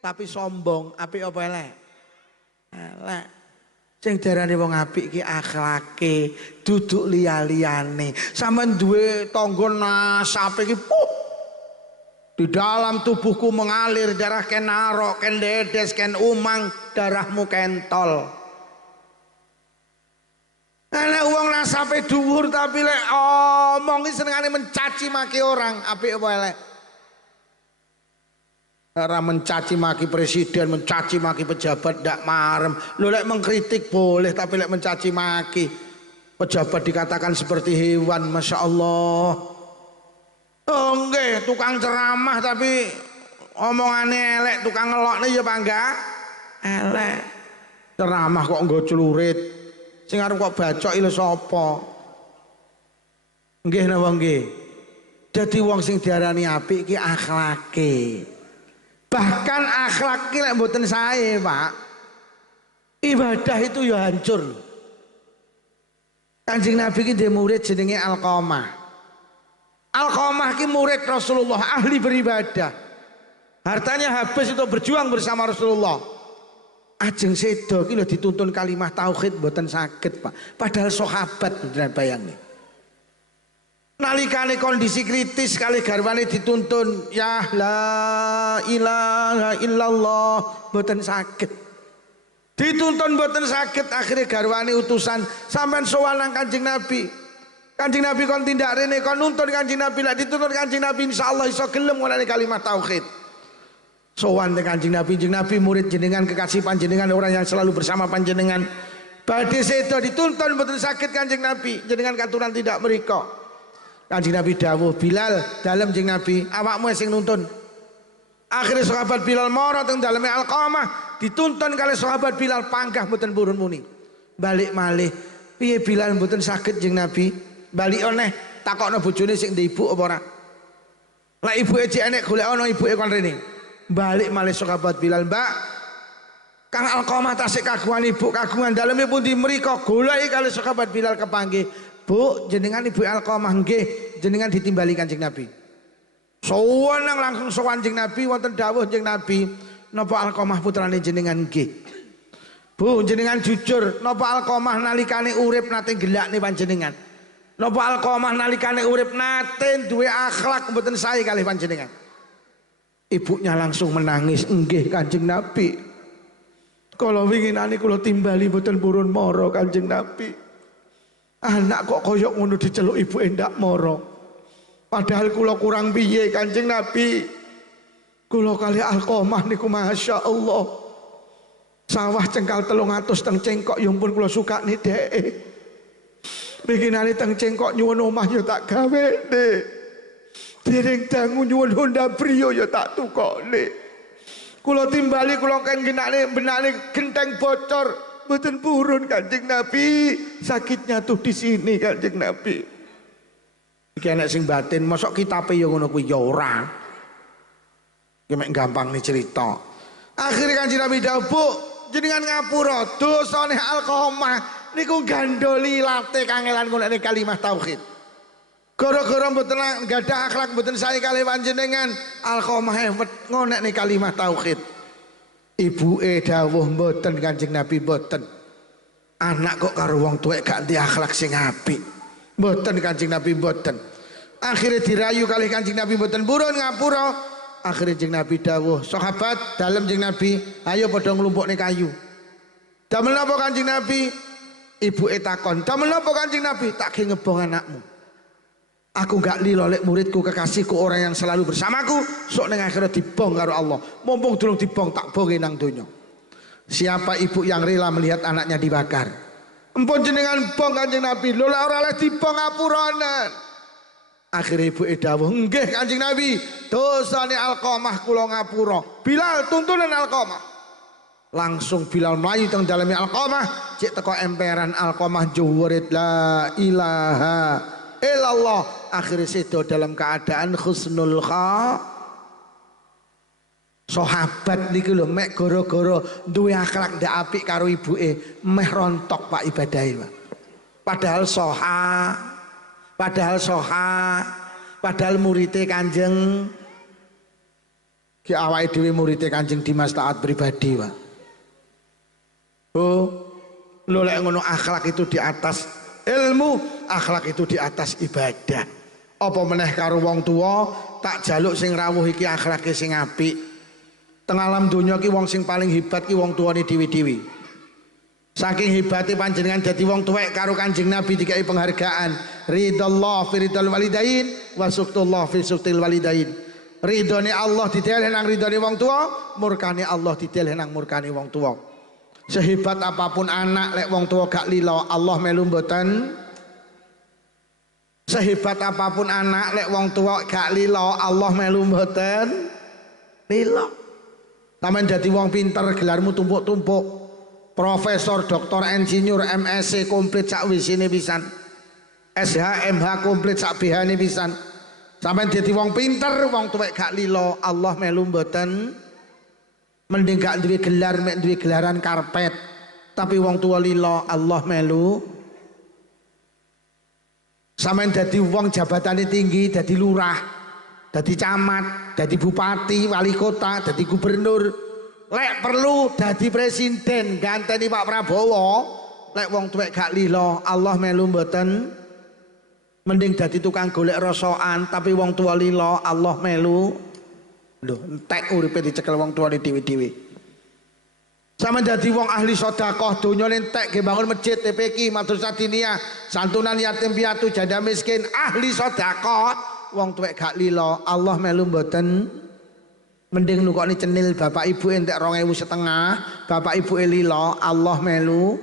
tapi sombong, apik apa elek? Elek. Sing diarani wong apik iki akhlake, duduk liya-liyane. Sampeyan duwe tangga nasabe iki di dalam tubuhku mengalir darah ken narok, ken dedes, ken umang, darahmu kentol. Ana wong nasabe dhuwur tapi lek omong iki senengane mencaci maki orang, apik apa elek? Ora mencaci maki presiden, mencaci maki pejabat ndak marem. Lho lek mengkritik boleh tapi lek mencaci maki pejabat dikatakan seperti hewan, Masya Allah. Oh nggih, tukang ceramah tapi omongane elek, tukang ngelokne ya pangga elek. Ceramah kok nggo celurit. Sing arep kok bacok lho sapa? Nggih napa nggih? Dadi wong sing diarani apik iki akhlake. Bahkan akhlak ki lek mboten sae, Pak. Ibadah itu ya hancur. Kanjeng Nabi ki ndek murid jenenge Alqamah. Alqamah ki murid Rasulullah, ahli beribadah. Hartanya habis untuk berjuang bersama Rasulullah. Ajeng sedo ki lho dituntun kalimat tauhid mboten saged, Pak. Padahal sahabat beneran bayangnya. Nalikane kondisi kritis kali garwane dituntun ya la ilaha illallah mboten saged. Dituntun mboten saged akhirnya garwane utusan sampean sowan nang Kanjeng Nabi. Kanjeng Nabi kon tindak rene kon nuntun Kanjeng Nabi lek dituntun Kanjeng Nabi insyaallah iso gelem ngene kalimat tauhid. Sowan nang Kanjeng Nabi murid jenengan kekasih panjenengan orang yang selalu bersama panjenengan. Badhe sedo dituntun mboten saged Kanjeng Nabi jenengan katuran tidak mriko. Kanjeng Nabi dawuh Bilal dalem jeng Nabi awakmu sing nuntun. Akhirnya sahabat Bilal mara teng daleme Alqamah dituntun kali sahabat Bilal panggah mboten purun muni. Balik malih piye Bilal mboten saged jeng Nabi. Balik oneh takokno bojone sing ndek ibu apa ora. Lah ibuke cek enek golek ana ibuke kon rene. Balik malih sahabat Bilal, Mbak Kang Alqamah tasik kagungan ibu kagungan daleme pundi mriko goleki kali sahabat Bilal kepanggih. Bu, jenengan ibu Alqamah nggih, jenengan ditimbali Kanjeng Nabi. Sowan langsung sowan Kanjeng Nabi wonten dawuh Kanjeng Nabi, napa Alqamah putrane jenengan nggih? Bu, jenengan jujur, napa Alqamah nalikane urip nate gelakne panjenengan? Napa Alqamah nalikane urip nate duwe akhlak mboten sae kalih panjenengan? Ibunya langsung menangis, nggih Kanjeng Nabi. Kala winginane kula timbali mboten purun mara Kanjeng Nabi. Anak kok koyok ngono diceluk ibuke ndak mara. Padahal kula kurang piye Kanjeng Nabi. Kula kali Alqamah niku Masya Allah. Sawah cengkal 300 teng cengkok ya pun kula sukane dheke. Bikinane teng cengkok nyuwun omah ya tak gawene. Dereng dangu nyuwun Honda Brio ya tak tukokne. Kula timbali kula kan benake genteng bocor mboten purun Kanjeng Nabi. Sakitnya tuh di sini Kanjeng Nabi. Iki enek sing batin, mosok kitabe ya ngono kuwi ya ora. Ki mek gampang nih cerita. Akhirnya Kanjeng Nabi dawuh, "Bu, jenengan ngapura dosane Alqamah niku gandoli late kangelan ngono kalimah tauhid. Gara-gara mboten gadah akhlak mboten sae kalih panjenengan, Alqamah ewet ngono kalimah tauhid." Ibuke dawuh, "Mboten Kanjeng Nabi, mboten. Anak kok karo wong tuwek gak ndek akhlak sing apik." Mboten Kanjeng Nabi, mboten. Akhirnya dirayu kalih Kanjeng Nabi mboten purun ngapura. Akhirnya Kanjeng Nabi dawuh, "Sahabat dalem Kanjeng Nabi, ayo padha nglumpukne kayu." Damel napa Kanjeng Nabi? Ibuke takon, "Damel napa Kanjeng Nabi?" "Tak ge ngebong anakmu. Aku gak lilo lek muridku kekasihku orang yang selalu bersamaku sok ning akhirat dibong karo Allah. Mumpung durung dibong tak bonge nang donya." Siapa ibu yang rela melihat anaknya dibakar? Empun jenengan bong Kanjeng Nabi, lho lek ora oleh dibong ngapuranen. Akhirnya ibu dawuh, "Nggih Kanjeng Nabi, dosane Alqamah kula ngapura. Bilal tuntunan Alqamah." Langsung Bilal mlayu teng daleme Alqamah, cek teko emperan Alqamah juwurit la ilaha illallah. Akhirnya sedo dalam keadaan husnul sahabat niki lho mek gara-gara duwe akhlak ndak apik karo ibuke meh rontok Pak ibadahe Pak. Padahal muridé Kanjeng ki awake dhewe muridé Kanjeng Dimas taat pribadi Pak. Oh, lho lek ngono akhlak itu di atas ilmu, akhlak itu di atas ibadah. Apa meneh karo wong tuwa tak jaluk sing rawuh iki akhlake sing apik. Teng alam donya ki wong sing paling hebat ki wong tuane dhewe-dhewe. Saking hebate panjenengan dadi wong tuwek karo Kanjeng Nabi dikai penghargaan. Ridallah fi ridal walidain wa suktullah fi suktil walidain. Ridone Allah dideleh nang ridone wong tuwa, murkane Allah dideleh nang murkane wong tuwa. Sehebat apapun anak lek wong tuwa gak lila, Allah melu mboten. Sehebat apapun anak lek wong tuwa gak lila, Allah melu mboten lila. Tamen dadi wong pinter gelarmu tumpuk-tumpuk. Profesor, doktor, insinyur, MSc komplit sak wisine pisan. SH, MH komplit sak BH-ne pisan. Sampeyan dadi wong pinter, wong tuwek gak lila, Allah melu mboten. Mending gak duwe gelar mek duwe gelaran karpet. Tapi wong tua lila, Allah melu. Sampeyan dadi wong jabatane tinggi, dadi lurah, dadi camat, dadi bupati, wali kota, dadi gubernur, lek perlu dadi presiden ganteni Pak Prabowo, lek wong tuwek gak lila, Allah melu mboten. Mending dadi tukang golek rosokan tapi wong tua lila, Allah melu. Lho, entek uripe dicekel wong tuane dhewe-dhewe. Sama dadi wong ahli sedekah donya entek nggih bangun masjid, TPQ, madrasah diniyah, santunan yatim piatu, janda miskin, ahli sedekah. Wong tuwek gak lila, Allah melu mboten. Mending nukokne cenil bapak ibu entek 2.500, bapak ibu lila, Allah melu.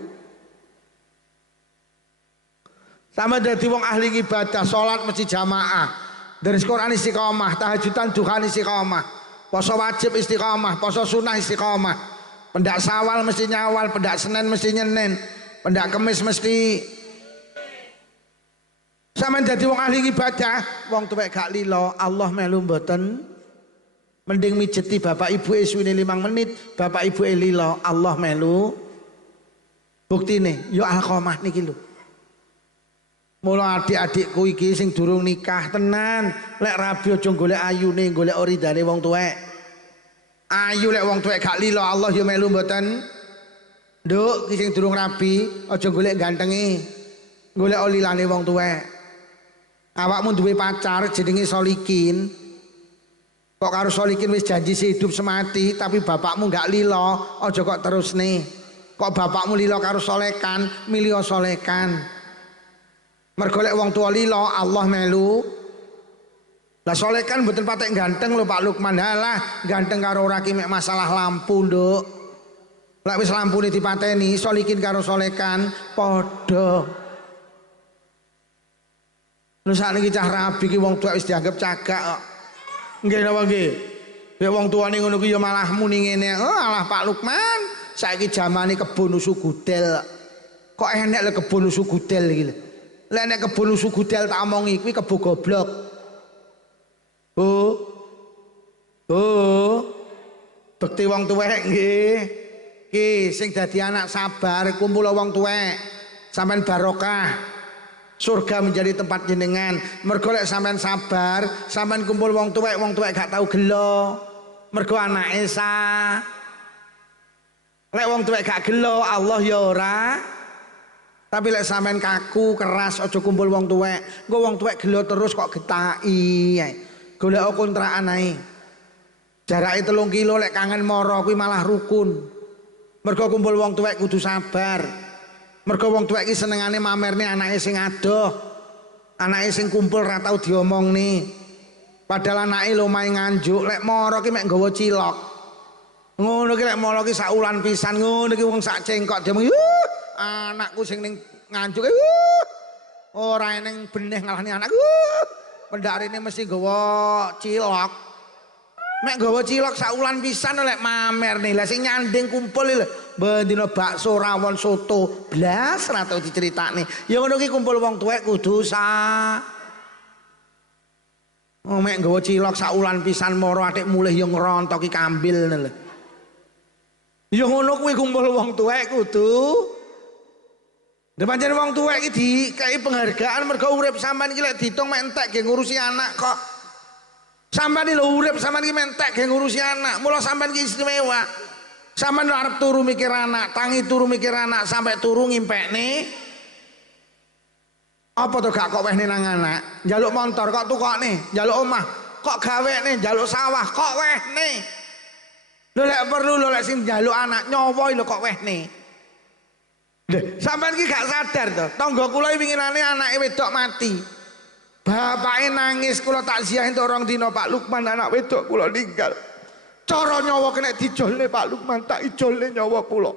Sama dadi wong ahli ibadah, salat mesti jamaah, dari Quran istiqomah, tahajudan duha istiqomah, poso wajib istiqomah, poso sunnah istiqomah, pendak sawal mesti nyawal, pendak senen mesti nyenen, pendak kemis mesti. Sama dadi wong ahli ibadah, wong tuwek gak lila, Allah melu mboten. Mending mijeti bapak ibu suwene 5 menit, bapak ibu lila, Allah melu. Buktine yo Alqamah niki lho. Mula adik-adikku iki sing durung nikah tenan, lek rabi aja golek ayune, golek oridane wong tuwek. Ayu lek wong tuwek gak lila Allah ya melu mboten. Nduk, ki sing durung rabi aja golek gantenge. Golek olilane wong tuwek. Awakmu duwe pacar jenenge Solikin. Kok karo Solikin wis janji sehidup semati tapi bapakmu gak lila, aja kok terusne. Kok bapakmu lila karo Solekan, milih Solekan. Mergo lek wong tua lila Allah melu. Lah Solekan mboten patek ganteng lho Pak Lukman. Halah, ganteng karo ora ki mek masalah lampu, Nduk. Lek wis lampune dipateni, Solikin karo Solekan padha. Lho sakniki cah rabi ki wong tua wis dianggap cagak kok. Nggih napa nggih? Ya wong tuane ngono ki ya malah muni ngene. Oh alah Pak Lukman, saiki jamane kebon usu gudel. Kok enek lek kebon usu gudel iki lho. Lek nek kebon usu gudel tak omongi kuwi kebo goblok. Oh. Oh. Bekti wong tuwek nggih. Ki sing dadi anak sabar kumpul wong tuwek. Sampeyan barokah. Surga menjadi tempat jenengan. Mergo lek sampean sabar, sampean kumpul wong tuwek gak tau gelo. Mergo anake sa. Lek wong tuwek gak gelo, Allah ya ora. Tapi lek sampean kaku, keras aja kumpul wong tuwek. Engko wong tuwek gelo terus kok getaki. Golek kontrakan ae. Jarake 3 kilo lek kangen mara kuwi malah rukun. Mergo kumpul wong tuwek kudu sabar. Mergo wong tuwek iki senengane mamerne anake sing adoh. Anake sing kumpul ra tau diomongne. Padahal anake lumahe nganjuk, lek mara ki mek nggawa cilok. Ngono ki lek mara ki sak wulan pisan, ngono ki wong sak cengkok diomong, anakku sing ning nganjuk ora eneng beneh ngalahne anakku. Pendarine mesti nggawa cilok. Mek nggawa cilok sak wulan pisan lek mamer nih. Lah sing nyanding kumpul lho. Bendina bakso rawon soto blas ra tau diceritakne. Ya ngono ki kumpul wong tuwek kudu oh mek nggawa cilok sak wulan pisan moro atik mulih ya ngrontok ki kambil lho. Ya ngono kuwi kumpul wong tuwek kudu. Pancen wong tuwek iki dikai penghargaan mergo urip sampean iki lek diitung mek entek ge ngurusi anak kok. Sampeyan iki lho urip sampean iki mentek ge ngurusi anak. Mula sampean iki istimewa. Sampeyan arep turu mikir anak, tangi turu mikir anak sampai turu ngimpekne. Apa to gak kok wehne nang anak? Njaluk motor kok tukokne, njaluk omah kok gawene, njaluk sawah kok wehne. Lho lek perlu lho lek sing njaluk anak nyawa lho kok wehne. Lho sampeyan iki gak sadar to, tangga kula iki winginane anake wedok mati. Bapake nangis kula takziah entuk 2 dina Pak Lukman anak wedok kula ninggal. Cara nyawa kena dijolne Pak Lukman tak ijolne nyawa kula.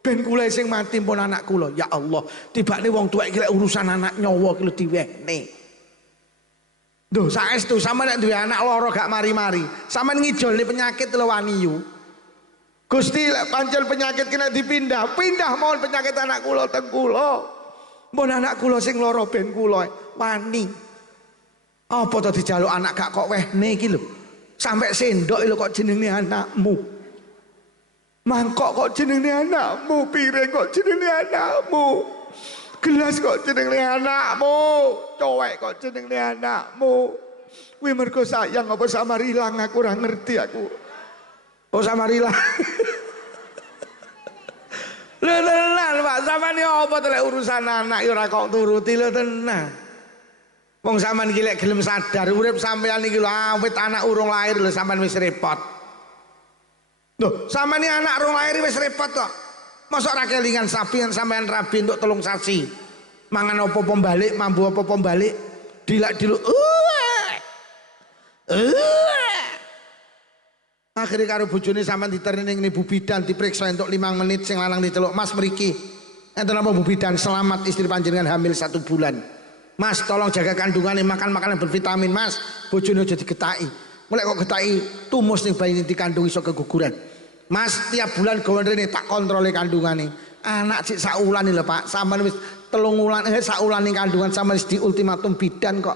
Ben kula sing mati pun anak kula. Ya Allah, tibane wong tuwek iki lek urusan anak nyawa ki lho diwehne. Duh, saestu sampeyan nek duwe anak lara gak mari-mari, sampeyan ngijolne penyakit lho wani yu. Gusti lek pancen penyakit kena dipindah, pindah mohon penyakit anak kula teng kula. Mun anak kula sing lara ben kula wani. Apa to dijaluk anak gak kok wehne iki lho. Sampai sendok lho kok jenenge anakmu. Mangkok kok jenenge anakmu, piring kok jenenge anakmu. Gelas kok jenenge anakmu, cowek kok jenenge anakmu. Kuwi mergo sayang apa samarilang aku ora ngerti aku. Oh samarilang. Lho tenan Pak, sampeyan apa to lek urusan anak ya ora kok turuti lho tenan. Wong sampean iki lek gelem sadar urip sampean iki lho awit anak urung lahir lho sampean wis repot. Lho, sampean iki anak urung lahir wis repot kok. Mosok ra kelingan sapi sampean rabi untuk 3 sasi. Mangan apa-apa balik, mambu apa-apa balik. Dilak-diluk. Akhire karo bojone sampean diterni ning Bu Bidan diperiksa entuk 5 menit sing lanang diceluk, "Mas mriki. Enten apa Bu Bidan? Selamat istri panjenengan hamil 1 bulan. Mas tolong jaga kandungannya, makan makanan bervitamin Mas, bojone aja digetaki. Mulai kok getaki tumus ning bayi dikandung iso keguguran. Mas tiap bulan gawe rene tak kontrole kandungane. Anak cik sak wulan lho Pak, sampean wis 3 wulan sak wulan ning kandungan sampean wis di ultimatum bidan kok.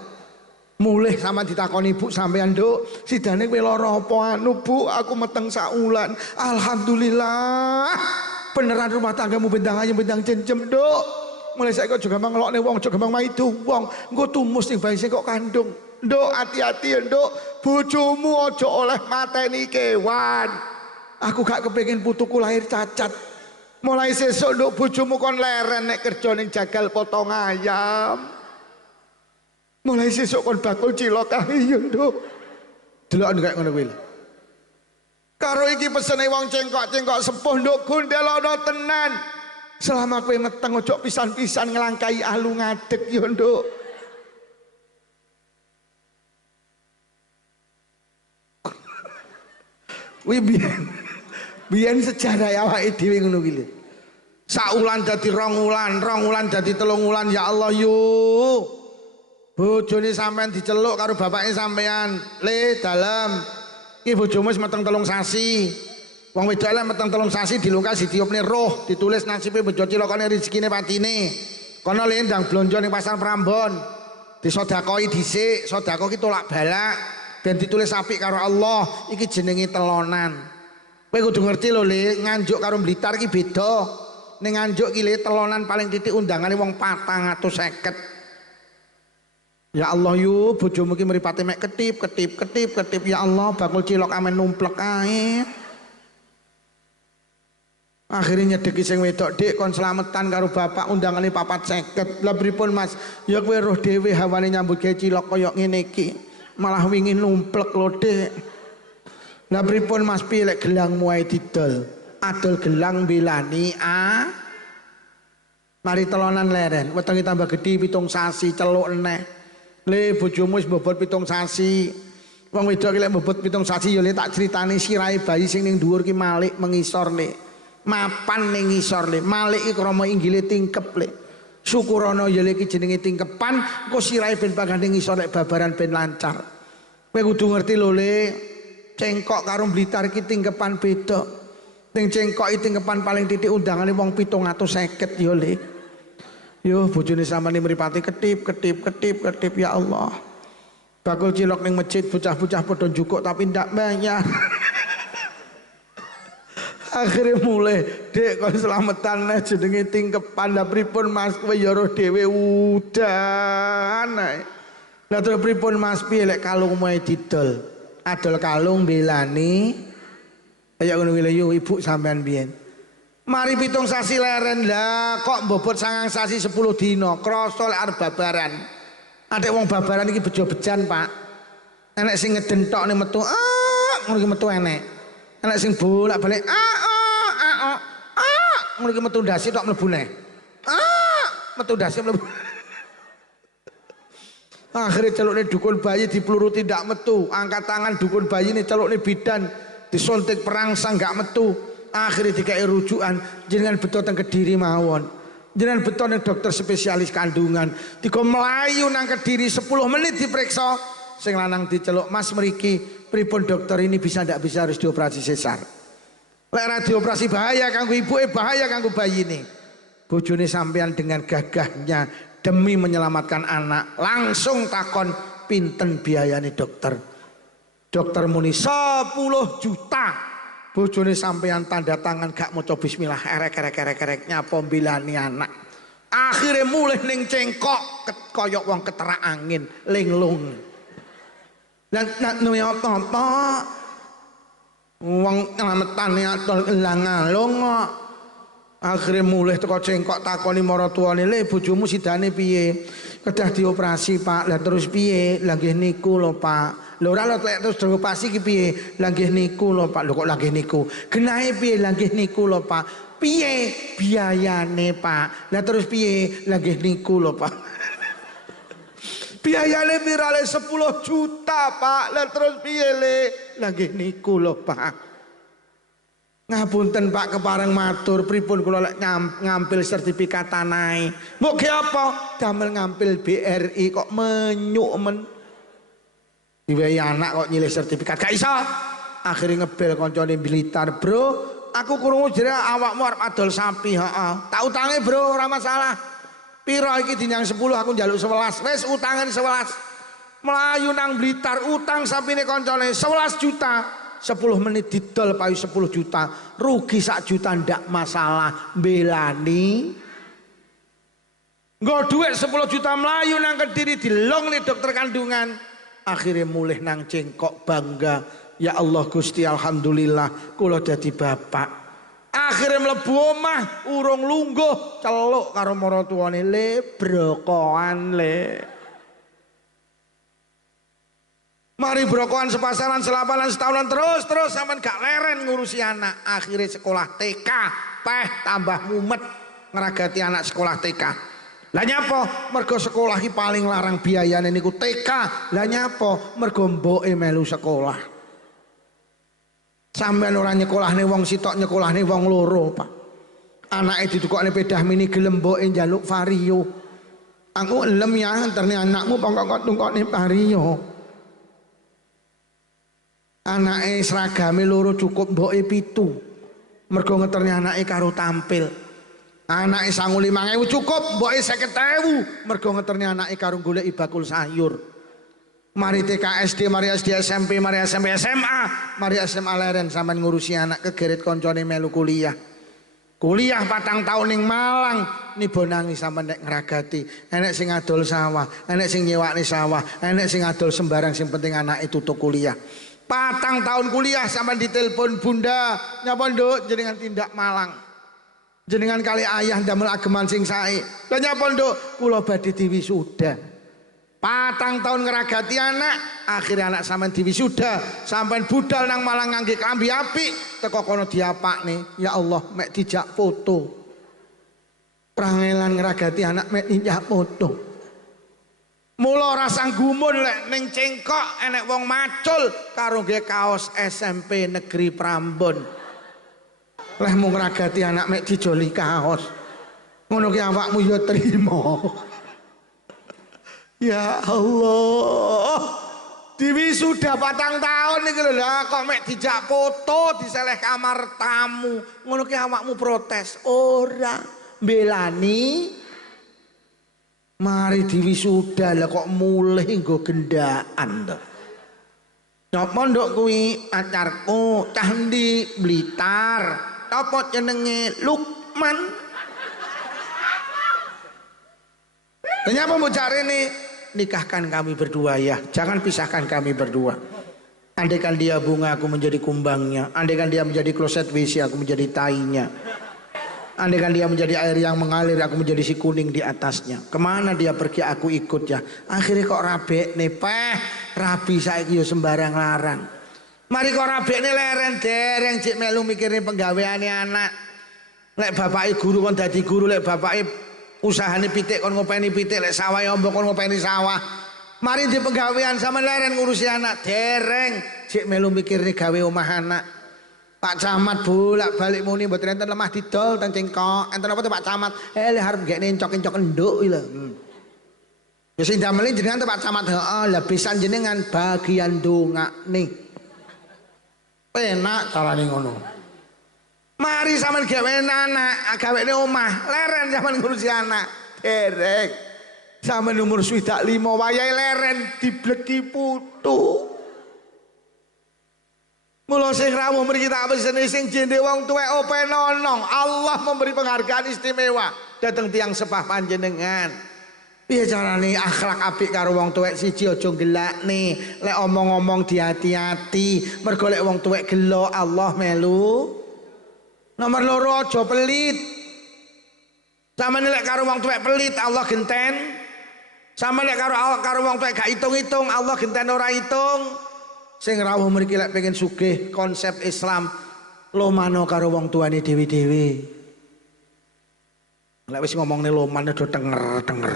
Mulih sampean ditakoni Bu sampean Nduk, sidane kowe lara apa anu Bu? Aku meteng sak wulan. Alhamdulillah. Beneran rumah tanggamu bendang ayem bendang cencem Nduk. mulai saiki aja gampang ngelokne wong, aja gampang maido wong. Engko tumus ning bayi sing kok kandung. Nduk, hati-hati ya nduk. Bojomu aja oleh mateni kewan. Aku gak kepengin putuku lahir cacat. Mulai sesuk nduk bojomu kon leren nek kerja ning jagal potong ayam. Mulai sesuk kon bakul cilok ae ya nduk. Deloken kaya ngono kuwi. Karo iki pesene wong cengkok-cengkok sepuh nduk gondelono tenan. Selama kowe meteng ojo pisan-pisan nglangkai alu ngadeg ya nduk. Wi biyen sejarah awake dhewe ngono kuwi lho. Saulan dadi 2 wulan, 2 wulan dadi 3 wulan ya Allah yo. Bojone sampean diceluk karo bapake sampean, "Le, dalem. Iki bojomu wis meteng 3 sasi." Wong wedok lek meteng 3 sasi dilungkas ditiupne roh, ditulis nasibe bojo cilokane rezekine patine. Kono le ndang blonjo ning pasar Prambon. Disodakoi dhisik, sedekah ki tolak balak. Ben ditulis apik karo Allah, iki jenenge telonan. Kowe kudu ngerti lho Le, nganjuk karo Blitar ki beda. Ning nganjuk ki Le telonan paling titik undangane wong 450. Ya Allah yu, bojomu ki mripate mek ketip ya Allah, bakul cilok amen numplek ae. Akhirnya nyedeki sing wedok, "Dik kon slametan karo bapak undangane 450." Lah pripun Mas? Ya kowe roh dhewe hawane nyambut gawe cilok kaya ngene iki. Malah wingin numplek lho Dik. Lah pripun Mas piye lek gelangmu ae didol? Adol gelang belani mari telonan leren, wetenge tambah gedhi 7 sasi celuk eneh. Le bojomu wis bobot 7 sasi. Wong wedok lek bobot 7 sasi ya Le tak critani sirahe bayi sing ning dhuwur ki malik mengisor Le. Mapan ning ngisor Le. Malik iki krama inggile tingkep Le. Syukurana ya iki jenenge tingkepan, engko sirahe ben pangane ngisor lek babaran ben lancar. Kowe kudu ngerti lho Le, cengkok karo Blitar iki tingkepan beda. Ning cengkok iki tingkepan paling titik undangane wong 750 ya Le. Yo bojone sampeyan mripate ketip ya Allah. Bakul cilok ning masjid bocah-bocah padha njukuk tapi ndak bayar. Akhirnya mulai, "Dek kon selametan nih jenenge tingkepan." Lah pripun Mas kowe ya roh dhewe udan ae. Lah terus pripun Mas piye lek kalungmu ae didol? Adol kalung belani. Kaya ngono kuwi lho ibu sampean biyen. Mari 7 sasi leren lah kok bobot 9 sasi 10 dina. Krasa lek arep babaran. Adek wong babaran iki bejo-bejan, Pak. Enek sing ngedentok ning metu, ngono iki metu enek. Enek sing bolak-balik, ngono iki metu ndase tok mlebu neh. Metu ndase mlebu. Akhirnya celukne dukun bayi dipluruti ndak metu, angkat tangan dukun bayi ini celukne bidan disuntik perangsang nggak metu. Akhirnya dikai rujukan, jenengan beto teng Kediri mawon. Jenengan beto ning dokter spesialis kandungan. Tiga melayu nang Kediri 10 menit diperiksa. Sing lanang diceluk, "Mas mriki pripun dokter ini bisa ndak bisa harus dioperasi sesar?" Lek ra dioperasi bahaya kanggo ibuke, bahaya kanggo bayi ini. Bojone sampean dengan gagahnya demi menyelamatkan anak langsung takon, "Pinten biayane dokter?" Dokter muni 10 juta. Bojone sampean tanda tangan gak maca bismillah, erek nyapa mbilani anak. Akhirnya mulai ning cengkok koyok wong keterak angin linglung. Lan apa-apa wong nyelametane atol elang ngalung kok. Akhirnya mulai teko cengkok takoni maratuwane, "Le bojomu sidane piye?" "Kedah dioperasi Pak." "Lah terus piye?" "Lah nggih niku lho Pak." "Lho ora lho terus dioperasi ki piye?" "Lah nggih niku lho Pak." "Lho kok lah nggih niku?" "Genahe piye?" "Lah nggih niku lho Pak." "Piye biayane Pak?" "Lah terus piye?" "Lah nggih niku lho Pak." "Biayane pirale 10 juta Pak." "Lah terus piye Le?" "Lah nggih niku lho Pak." "Ngapunten Pak kepareng matur, pripun kula lek ngampil sertifikat tanahe?" "Mbok ge apa?" "Damel ngampil BRI kok menyuk men." Diwehi anak kok nyilih sertifikat, gak iso. Akhirnya ngebel koncone Blitar, "Bro, aku krungu jere awakmu arep adol sapi." "Heeh." "Tak utange Bro, ora masalah." "Piro iki dinyang 10, aku njaluk 11." "Wis utangan 11." Melayu nang Blitar utang sapine koncone 11 juta. 10 menit didol payu 10 juta. Rugi 1 juta ndak masalah, belani. Nggo dhuwit 10 juta melayu nang Kediri dilong nih dokter kandungan. Akhirnya mulih nang Cengkok bangga. Ya Allah Gusti alhamdulillah kula dadi bapak. Akhirnya mlebu omah urung lungguh celuk karo maratuwane le brokoan le. Mari brokoan sepasaran selapanan setahunan terus sampean gak leren ngurusi anak. Akhirnya sekolah TK peh tambah mumet ngeragati anak sekolah TK. Lah nyapa? Mergo sekolah ki paling larang biayane niku TK. Lah nyapa? Mergo mboke melu sekolah. Sampeyan ora nyekolahne wong sitok nyekolahne wong loro, Pak. Anake ditukokne pedah mini gelem mboke njaluk vario. Aku elem ya anterne anakmu pokok tukokne vario. Anake seragame loro cukup mboke 7. Mergo ngeterne anake karo tampil. Anake sangu 5.000 cukup mboke 50.000 mergo ngeterne anake karo goleki bakul sayur. Mari TK SD, mari SD SMP, mari SMP SMA, mari SMA leren sampean ngurusi anak kegeret koncone melu kuliah. Kuliah 4 tahun ning Malang nibo nangis sampean nek ngragati. Enek sing adol sawah, enek sing nyewakne sawah, enek sing adol sembarang sing penting anake tutuk kuliah. 4 tahun kuliah sampean ditelepon bunda, nyapa nduk jenengan tindak Malang. Jenengan kali ayah ndamel ageman sing sae. Lah nyapa nduk kula badhe diwisuda. 4 tahun ngeragati anak, akhirnya anak sampean diwisuda, sampean budal nang Malang ngangge klambi apik, teko kono diapakne, ya Allah mek dijak foto. Prangelan ngeragati anak mek dijak foto. Mula rasang gumun lek ning Cengkok enek wong macul karo nggih kaos SMP Negeri Prambon. Leh mung ngragati anak mek dijoli kaos. Ngono ki awakmu ya trimo. Ya Allah, diwisuda 4 tahun nih lho lah, kok mek dijak foto diseleh kamar tamu, ngono ki awakmu protes, ora belani, mari diwisuda lah kok mulih nggo gendaan to. Napa nduk kuwi acarku cah ndi Blitar, apa jenenge Lukman. Ternyata mau cari nih nikahkan kami berdua ya, jangan pisahkan kami berdua. Andaikan dia bunga aku menjadi kumbangnya, andaikan dia menjadi kloset WC aku menjadi tainya, andaikan dia menjadi air yang mengalir aku menjadi si kuning di atasnya. Kemana dia pergi aku ikut ya. Akhirnya kok rabek nih peh rabi saiki yo sembarang larang. Mari kok rabek nih leren dereng cik melu mikirin penggaweane anak. Lek bapake guru kon dadi guru, lek bapake usahane pitik kon ngopeni pitik, lek sawah ombok kon ngopeni sawah. Mari di penggawean sama leren ngurusi anak dereng cek melu mikir nih gawe omah anak. Pak Camat bolak balik muni mboten enten lemah didol teng Cengkok. Enten apa tuh Pak Camat? Arep gekne encok-encok enduk lho. Ya sing damel jenengan tuh Pak Camat, heeh lah pisan jenengan bagian dongakne. Penak carane ngono. Mari sampean gawe anak, gawene omah, leren sampean ngurusi anak. Derek. Sampean umur 5 wayahe leren dibleki putu. Mula sing rawuh mriki tak peseni sing jende wong tuwek open nonong. Allah memberi penghargaan istimewa dateng tiang sepah panjenengan. Piye carane akhlak apik karo wong tuwek siji aja gelakne. Lek omong-omong diati-ati, mergo lek wong tuwek gelo Allah melu. Nomor 2 aja pelit. Sampeyan lek karo wong tuwek pelit Allah genten. Sampeyan lek karo wong tuwek gak hitung-hitung Allah genten ora hitung. Sing rawuh mriki lek pengen sugih konsep Islam lomano karo wong tuane dhewe-dhewe. Lek wis ngomongne loman do denger-denger.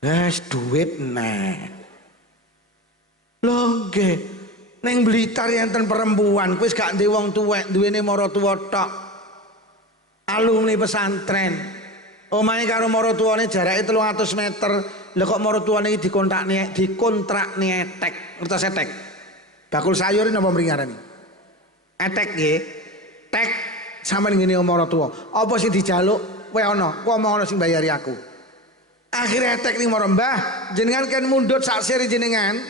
Wes duit nek. Lho nggih. Neng Blitar enten perempuan, wis gak ndek wong tuwek, duwene maratuwa tok. Alumni pesantren. Omahe karo maratuwane jarake 300 meter. Lah kok maratuwane iki dikontrakne etek. Ngertos etek? Bakul sayur napa mringarane? Etek nggih. Tek sampean ngene maratuwa. Apa sing dijaluk? Kowe ana, kowe omong ana sing bayari aku. Akhire etek ning marang Mbah, jenengan kan mundhut sak siri jenengan.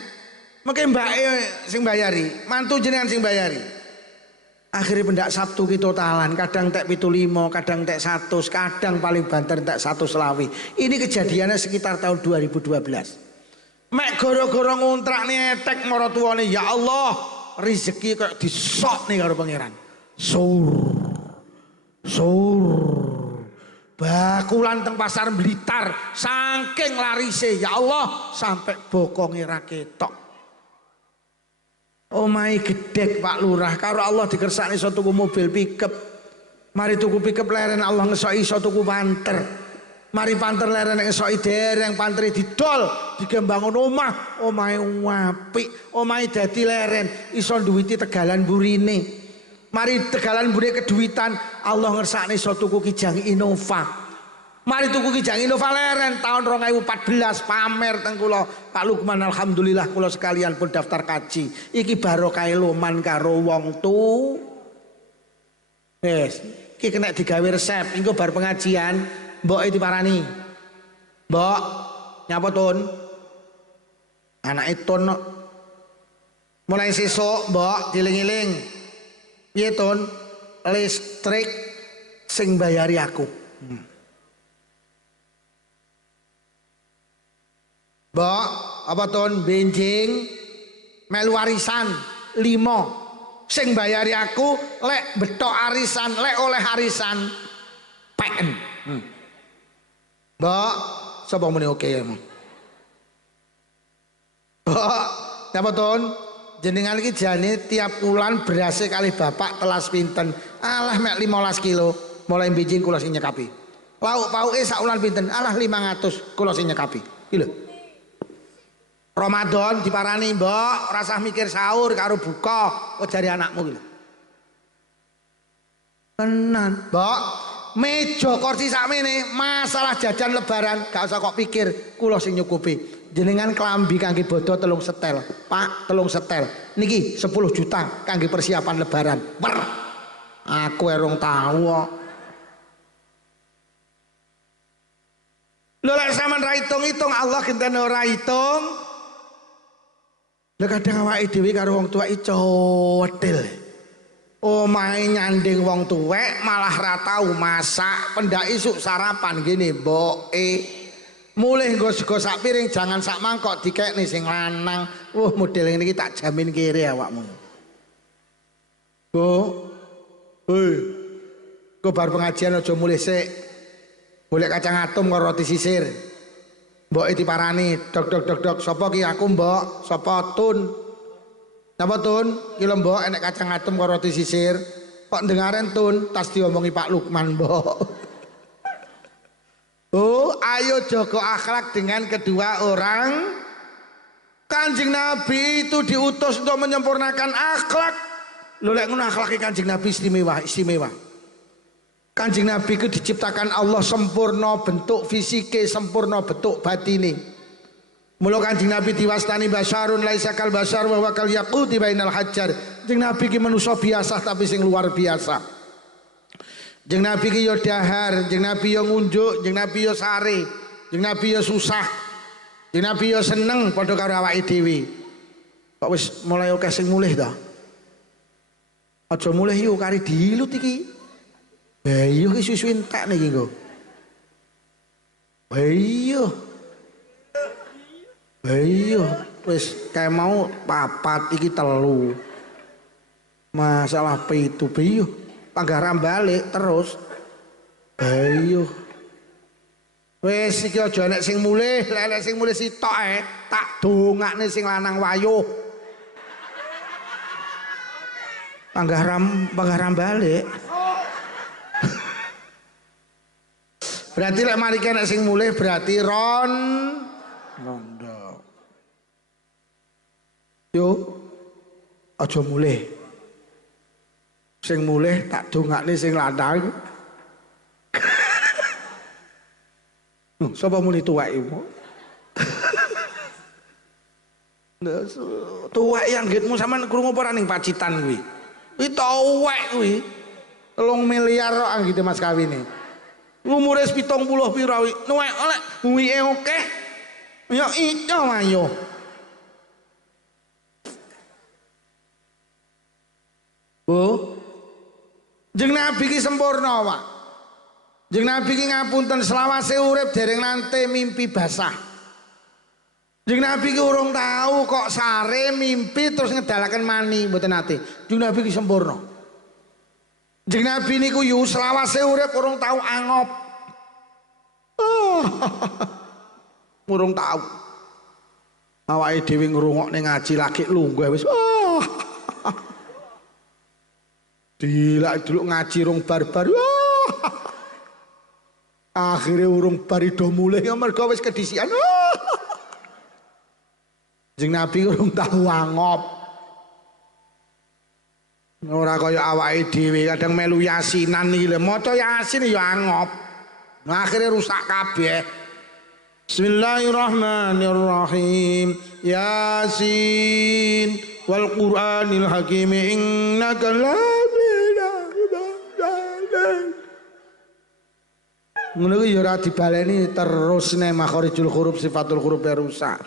Mungkin mbake sing bayari, mantu jenengan sing bayari. Akhirnya pendak Sabtu kita totalan, kadang tek 75, kadang tek 100, kadang paling banter tek 100 selawi. Ini kejadiannya sekitar tahun 2012. Mek goro-goro ngontrak nih etek maratuane, ya Allah, rezeki kok disok nih karo pangeran. Bakulan teng pasar Blitar, saking larise, ya Allah, sampai bokonge ra ketok. Omahe gedhek Pak Lurah, karo Allah dikersakne iso tuku mobil pickup. Mari tuku pickup leren Allah ngesoki iso tuku panter. Mari panter leren ngesoki dereng pantere didol, digembangun omah, omahe apik, omahe dadi leren iso duwiti tegalan burine. Mari tegalan burine keduwitan, Allah ngersakne iso tuku Kijang Innova. Mari tuku Kijang Innova leren tahun 2014 pamer teng kula Pak Lukman, alhamdulillah kula sekalian pun daftar kaji. Iki barokah loman karo wong tu. Wes, iki kena digawe resep. Engko bar pengajian, mboke diparani. Mbok, nyapa Tun? Anake Tun mulai sesuk, Mbok, diling-iling. Piye Tun? Listrik sing bayari aku. Mbok, apa Tun? Benjing melu warisan 5. Sing bayari aku lek betok arisan, lek oleh arisan PN. Mbok, sapa muni oke ya? Mbok, apa Tun? Jenengan iki jane tiap wulan berase kali bapak telas pinten? Alah mek 15 kilo. Mulai benjing kula sing nyekapi. Lauk pauke sak wulan pinten? Alah 500 kula sing nyekapi. Iki lho. Ramadan diparani, Mbok, rasa mikir sahur karo buka, kok jari anakmu gitu. Tenan, Mbok, meja kursi sakmene, masalah jajan lebaran gak usah kok pikir, kula sing nyukupi. Jenengan klambi kangge bodo 3 setel, Pak, 3 setel. Niki 10 juta kangge persiapan lebaran. Per. Aku erong tahu kok. Lho lek sampean ra hitung-hitung Allah gentene ora hitung. Lah kadang awake dhewe karo wong tuwek codel. Omahe nyanding wong tuwek malah ra tau masak, pendak isuk sarapan gini mboke. Mulih nggo sego sak piring jangan sak mangkok dikekne sing lanang. Model ngene iki tak jamin kere awakmu. Bu. Hei. Kok bar pengajian aja mulih sik. Golek kacang atom karo roti sisir. Mbok diparani, dok, sapa ki? Aku Mbok, sapa Tun? Napa Tun? Ki lho Mbok enek kacang atom karo roti sisir. Kok ndengaren Tun, tas diomongi Pak Lukman Mbok. Oh, ayo jaga akhlak dengan kedua orang. Kanjeng Nabi itu diutus untuk menyempurnakan akhlak. Lho lek ngono akhlake Kanjeng Nabi istimewa. Kanjeng Nabi itu diciptakan Allah sempurna bentuk fisike, sempurna bentuk batini. Mula Kanjeng Nabi diwastani basyarun laisa kal basyar wa kal yaquti bainal hajar. Kanjeng Nabi ki manusia biasa tapi sing luar biasa. Kanjeng Nabi ki yo dahar, Kanjeng Nabi yo ngunjuk, Kanjeng Nabi yo sare, Kanjeng Nabi yo susah. Kanjeng Nabi yo seneng padha karo awake dhewe. Kok wis mulai akeh sing mulih ta? Aja mulih yo kari dilut iki. Iya ki suwi entek niki nggo. Iya wis kae mau 4 iki 3. Masalah pitu biyo panggaran balik terus. Iya. Wis iki aja nek sing mulih, lek sing mulih sitok tak dongakne sing lanang wayuh. Panggaran balik. Berarti lek mari kene sing mulih berarti rondo. Yo aja mulih. Sing mulih tak dongakne sing lanang. Sapa muni tuwek iku? Tuwek yang ngitmu sampean krungu apa ora ning Pacitan kuwi? Kuwi tuwek kuwi. 3 miliar kok anggite mas kawine. Umure 70 pira wi. Nuwek oleh uwike akeh. Ya iya ayo. Bu, Jeng Nabi ki sempurna Pak. Jeng Nabi ki ngapunten selawase urip dereng nate mimpi basah. Jeng Nabi ki urung tahu kok sare mimpi terus ngedalaken mani mboten nate. Jeng Nabi ki sempurna. Jeng Nabi niku yu selawase urip urung tahu angop. Urung tahu. Awake dhewe ngrungokne ngaji lagi lungguh wis. Dilak dulu ngaji rong bar-bar. Akhirnya urung bari do mulai mergo wis kedisian. Jeng Nabi urung tahu angop. Ora kaya awake dhewe kadang melu yasinan iki lho, maca yasin ya angop. Akhirnya rusak kabeh. Bismillahirrahmanirrahim. Yasin wal Qur'anil Hakim innaka ngono ya ora dibaleni terus nek makharijul huruf sifatul huruf rusak.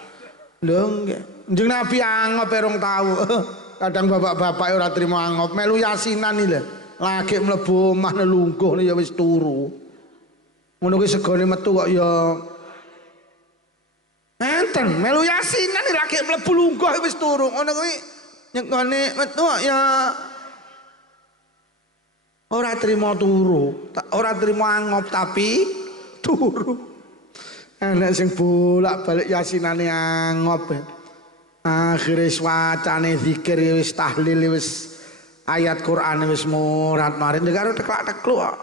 Lho nggih. Njeng Nabi angop rong tahu. Kadang bapak-bapak ora trimo angop, melu yasinan iki lho. Lagi mlebu omah nelungguh ya wis turu. Ngono kuwi segone metu kok ya enten melu yasinan lagi mlebu lungguh wis turu. Ngono kuwi nyekone metu ya ora trimo turu, ora trimo angop tapi turu. Enak sing bolak-balik yasinane angop. Akhire wacane zikir wis tahlil wis ayat Quran wis murat-marit karo teklak-tekluk.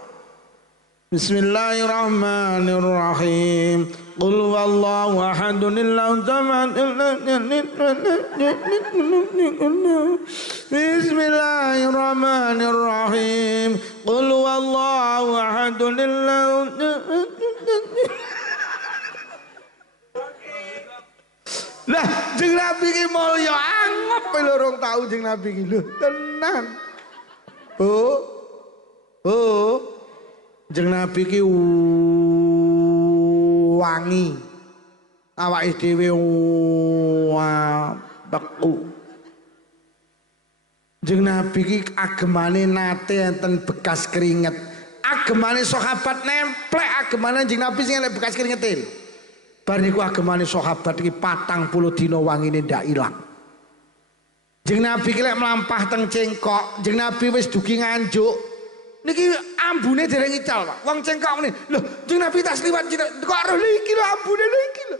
Bismillahirrahmanirrahim. Qul wallahu ahadun illahu samad. Bismillahirrahmanirrahim. Qul wallahu ahadun illahu lah jeng Nabi ki mulya angop lorong tau jeng Nabi ki lho tenan. Jeng Nabi ki wangi awake dhewe beku. Jeng Nabi ki agemane nate enten bekas keringet. Agemane sahabat nemplek agemane jeng Nabi sing bekas keringetin. Bar niku agemane sahabat iki 40 dina wangine ndak ilang. Jeng Nabi ki lek mlampah teng cengkok, jeng Nabi wis dugi nganjuk. Niki ambune dereng ical, Pak. Wong cengkok meneh. Lho, jeng Nabi tas liwat kok roh iki lho ambune iki lho.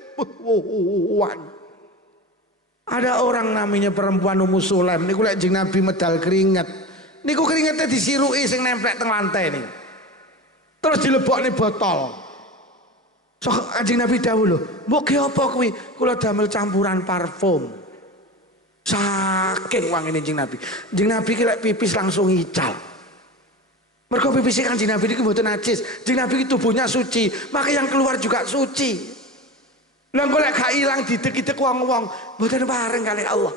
Ada orang namanya perempuan Ummu Sulaim niku lek jeng Nabi medal keringet. Niku keringete disiruki sing nemplek teng lantai niku. Terus dilebokne botol. So Kanjeng Nabi dawuh lho, mbok ge apa kuwi? Kula damel campuran parfum. Saking wangine Kanjeng Nabi. Kanjeng Nabi ki lek pipis langsung ical. Mergo pipis Kanjeng Nabi iki mboten najis. Kanjeng Nabi iki tubuhnya suci, maka yang keluar juga suci. Lah golek gak ilang didek-idek wong-wong, mboten bareng kali Allah.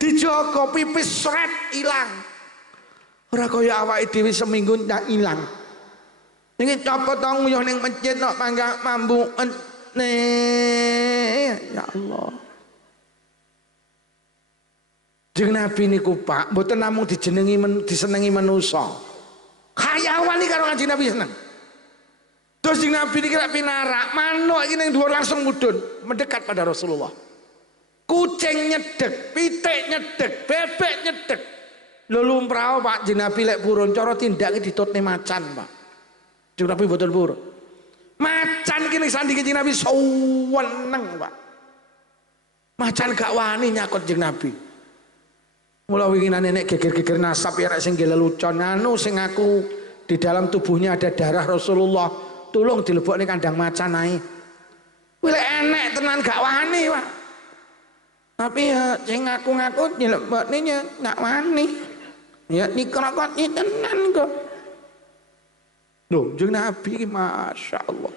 Dijogo pipis sret ilang. Ora kaya awake dhewe seminggu ndak ilang. Ini copot tong nguyuh ning masjid nok mangga mambu ya Allah. Jeng Nabi niku Pak, mboten namung disenengi manusa. Khayawan iki karo Kanjeng Nabi seneng. Terus jeng Nabi niki lek pinarak, manuk iki ning dhuwur langsung mudhun mendekat pada Rasulullah. Kucing nyedek, pitik nyedek, bebek nyedek. Lho lumrah Pak, jeng Nabi lek purun cara tindake ditutne macan, Pak. Jeng Nabi mboten purun. Macan iki ning sandinge jeng Nabi seneng, Pak. Macan gak wani nyakut jeng Nabi. Mula winginane nek geger-geger nasab ya nek sing lelucon anu sing aku di dalam tubuhnya ada darah Rasulullah, tolong dilebokne kandang macan ae. Kuwi lek enek tenan gak wani, Pak. Tapi ya sing ngaku-ngaku dilebokne ya gak wani. Ya dikrokot tenan kok. Loh, jeng Nabi iki masyaallah.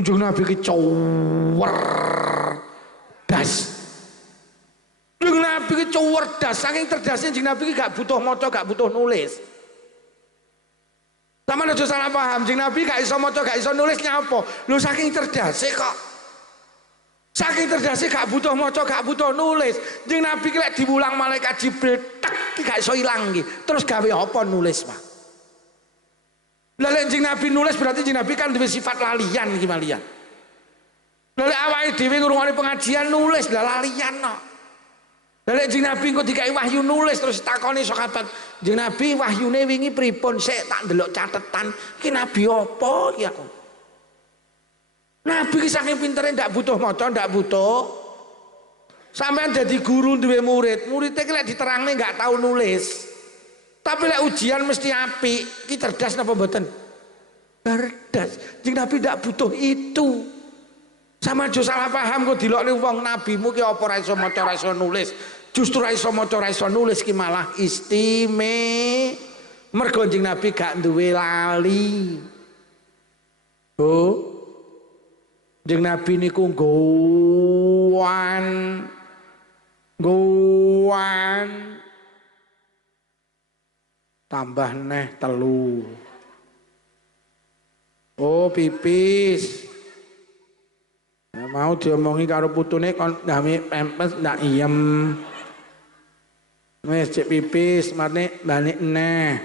Jeng Nabi iki cower das. Jeng Nabi ki cerdas, saking cerdasnya jeng Nabi ki gak butuh maca, gak butuh nulis. Sama aja salah paham, jeng Nabi gak iso maca, gak iso nulis nyapa. Lho saking cerdasnya kok. Saking cerdasnya gak butuh maca, gak butuh nulis. Jeng Nabi ki lek diwulang malaikat Jibril, tek iki gak iso ilang iki. Terus gawe apa nulis, Pak? Lah lek Kanjeng Nabi nulis berarti Kanjeng Nabi kan duwe sifat lalian iki malian. Lah lek awake dhewe ngrungokne pengajian nulis lah lalian no. Lah lek Kanjeng Nabi engko dikai wahyu nulis terus takoni sahabat, Kanjeng Nabi wahyune wingi pripun? Sik tak ndelok catetan. Iki nabi apa iki aku? Nabi ki saking pintere ndak butuh maca, ndak butuh. Sampeyan dadi guru duwe murid, muridnya ki lek diterangne nggak tahu nulis. Tapi lek ujian mesti apik, ki cerdas napa mboten? Cerdas. Kanjeng Nabi ndak butuh itu. Sama aja salah paham kok dilokne wong nabimu ki apa ora iso maca ora iso nulis. Justru ora iso maca ora iso nulis ki malah mergo Kanjeng Nabi gak duwe lali. Oh. Kanjeng Nabi niku gowan tambah neh telu. Oh pipis. Ya, mau diomongi karo putune kon gawe pempes ndak iem. Wis cek pipis marne balik neh.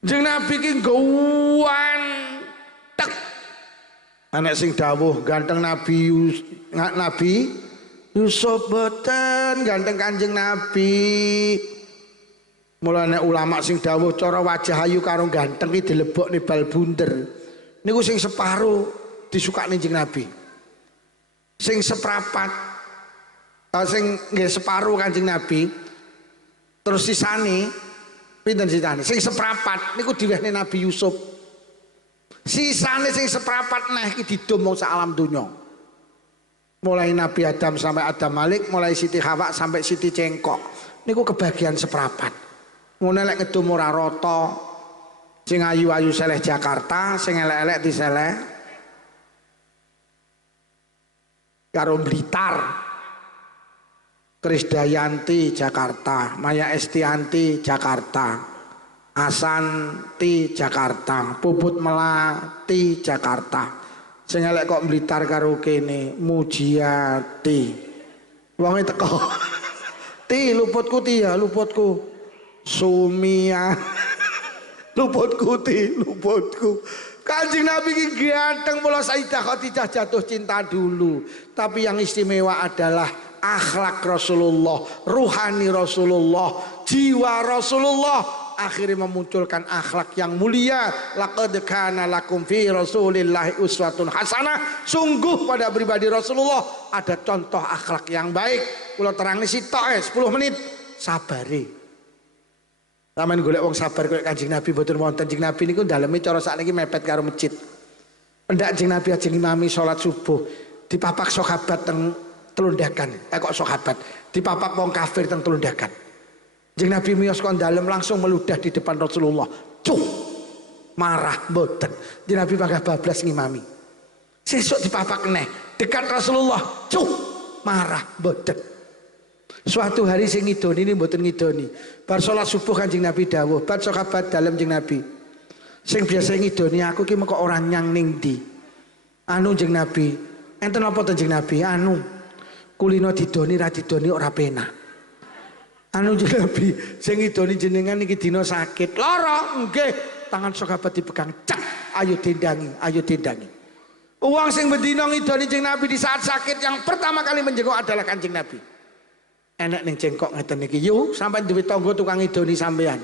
Kanjeng Nabi ki gowan tek. Anek sing dawuh ganteng Nabi Yusuf boten ganteng Kanjeng Nabi. Mulane ulama sing dawuh cara wajah ayu karo ganteng ki dilebokne bal bunder. Niku sing separo disukane Kanjeng Nabi. Sing seprapat sing nggih separo Kanjeng Nabi. Terus sisane pinten sisane? Sing seprapat niku diwehne Nabi Yusuf. Sisane sing seprapat neh iki didom wong sak alam donya. Mulai Nabi Adam sampai Adam Malik, mulai Siti Hawa sampai Siti Cengkok. Niku kebagian seprapat. Ngono lek ngedum ora rata. Sing ayu-ayu seleh Jakarta, sing elek-elek diseleh karo Blitar. Krisdayanti Jakarta, Maya Estianti Jakarta, Asanti Jakarta, Puput Melati Jakarta. Sing elek kok Blitar karo kene Mujiati. Wonge teko. Ti luputku ti ya, luputku. Sumia. Luputku ti, luputku. Kanjeng Nabi ki ganteng mula Sayyidah Khadijah jatuh cinta dulu. Tapi yang istimewa adalah akhlak Rasulullah, ruhani Rasulullah, jiwa Rasulullah akhirnya memunculkan akhlak yang mulia. Laqad kana lakum fi Rasulillahi uswatun hasanah. Sungguh pada pribadi Rasulullah ada contoh akhlak yang baik. Kula terangni sitok 10 menit sabare. Sampeyan golek wong sabar koyo Kanjeng Nabi mboten wonten. Kanjeng Nabi niku daleme cara sakniki mepet karo masjid. Pendak Kanjeng Nabi ajeng imami salat subuh dipapak sahabat teng telundakan. Kok sahabat dipapak wong kafir teng telundakan. Kanjeng Nabi miyos kon dalem langsung meludah di depan Rasulullah. Cuh. Marah mboten. Kanjeng Nabi panggah bablas ngimami. Sesuk dipapak neh dekat Rasulullah. Cuh. Marah mboten. Suatu hari sing ngidoni ini mboten ngidoni. Bar salat subuh Kanjeng Nabi dawuh, "Bat sahabat dalem Kanjeng Nabi. Sing biasa ngidoni aku ki mengko ora nyang ning ndi?" Anu Kanjeng Nabi, enten apa to Kanjeng Nabi? Anu kulino didoni ra didoni ora penak. Anu Kanjeng Nabi, sing ngidoni jenengan iki dina sakit. Lara, nggih. Tangan sahabat dipegang, cak, ayo tindangi, ayo tindangi. Uang sing bendina ngidoni Kanjeng Nabi di saat sakit yang pertama kali menjenguk adalah Kanjeng Nabi. Enak ning cengkok ngeten iki, "Yu, sampean duwe tangga tukang idoni sampean."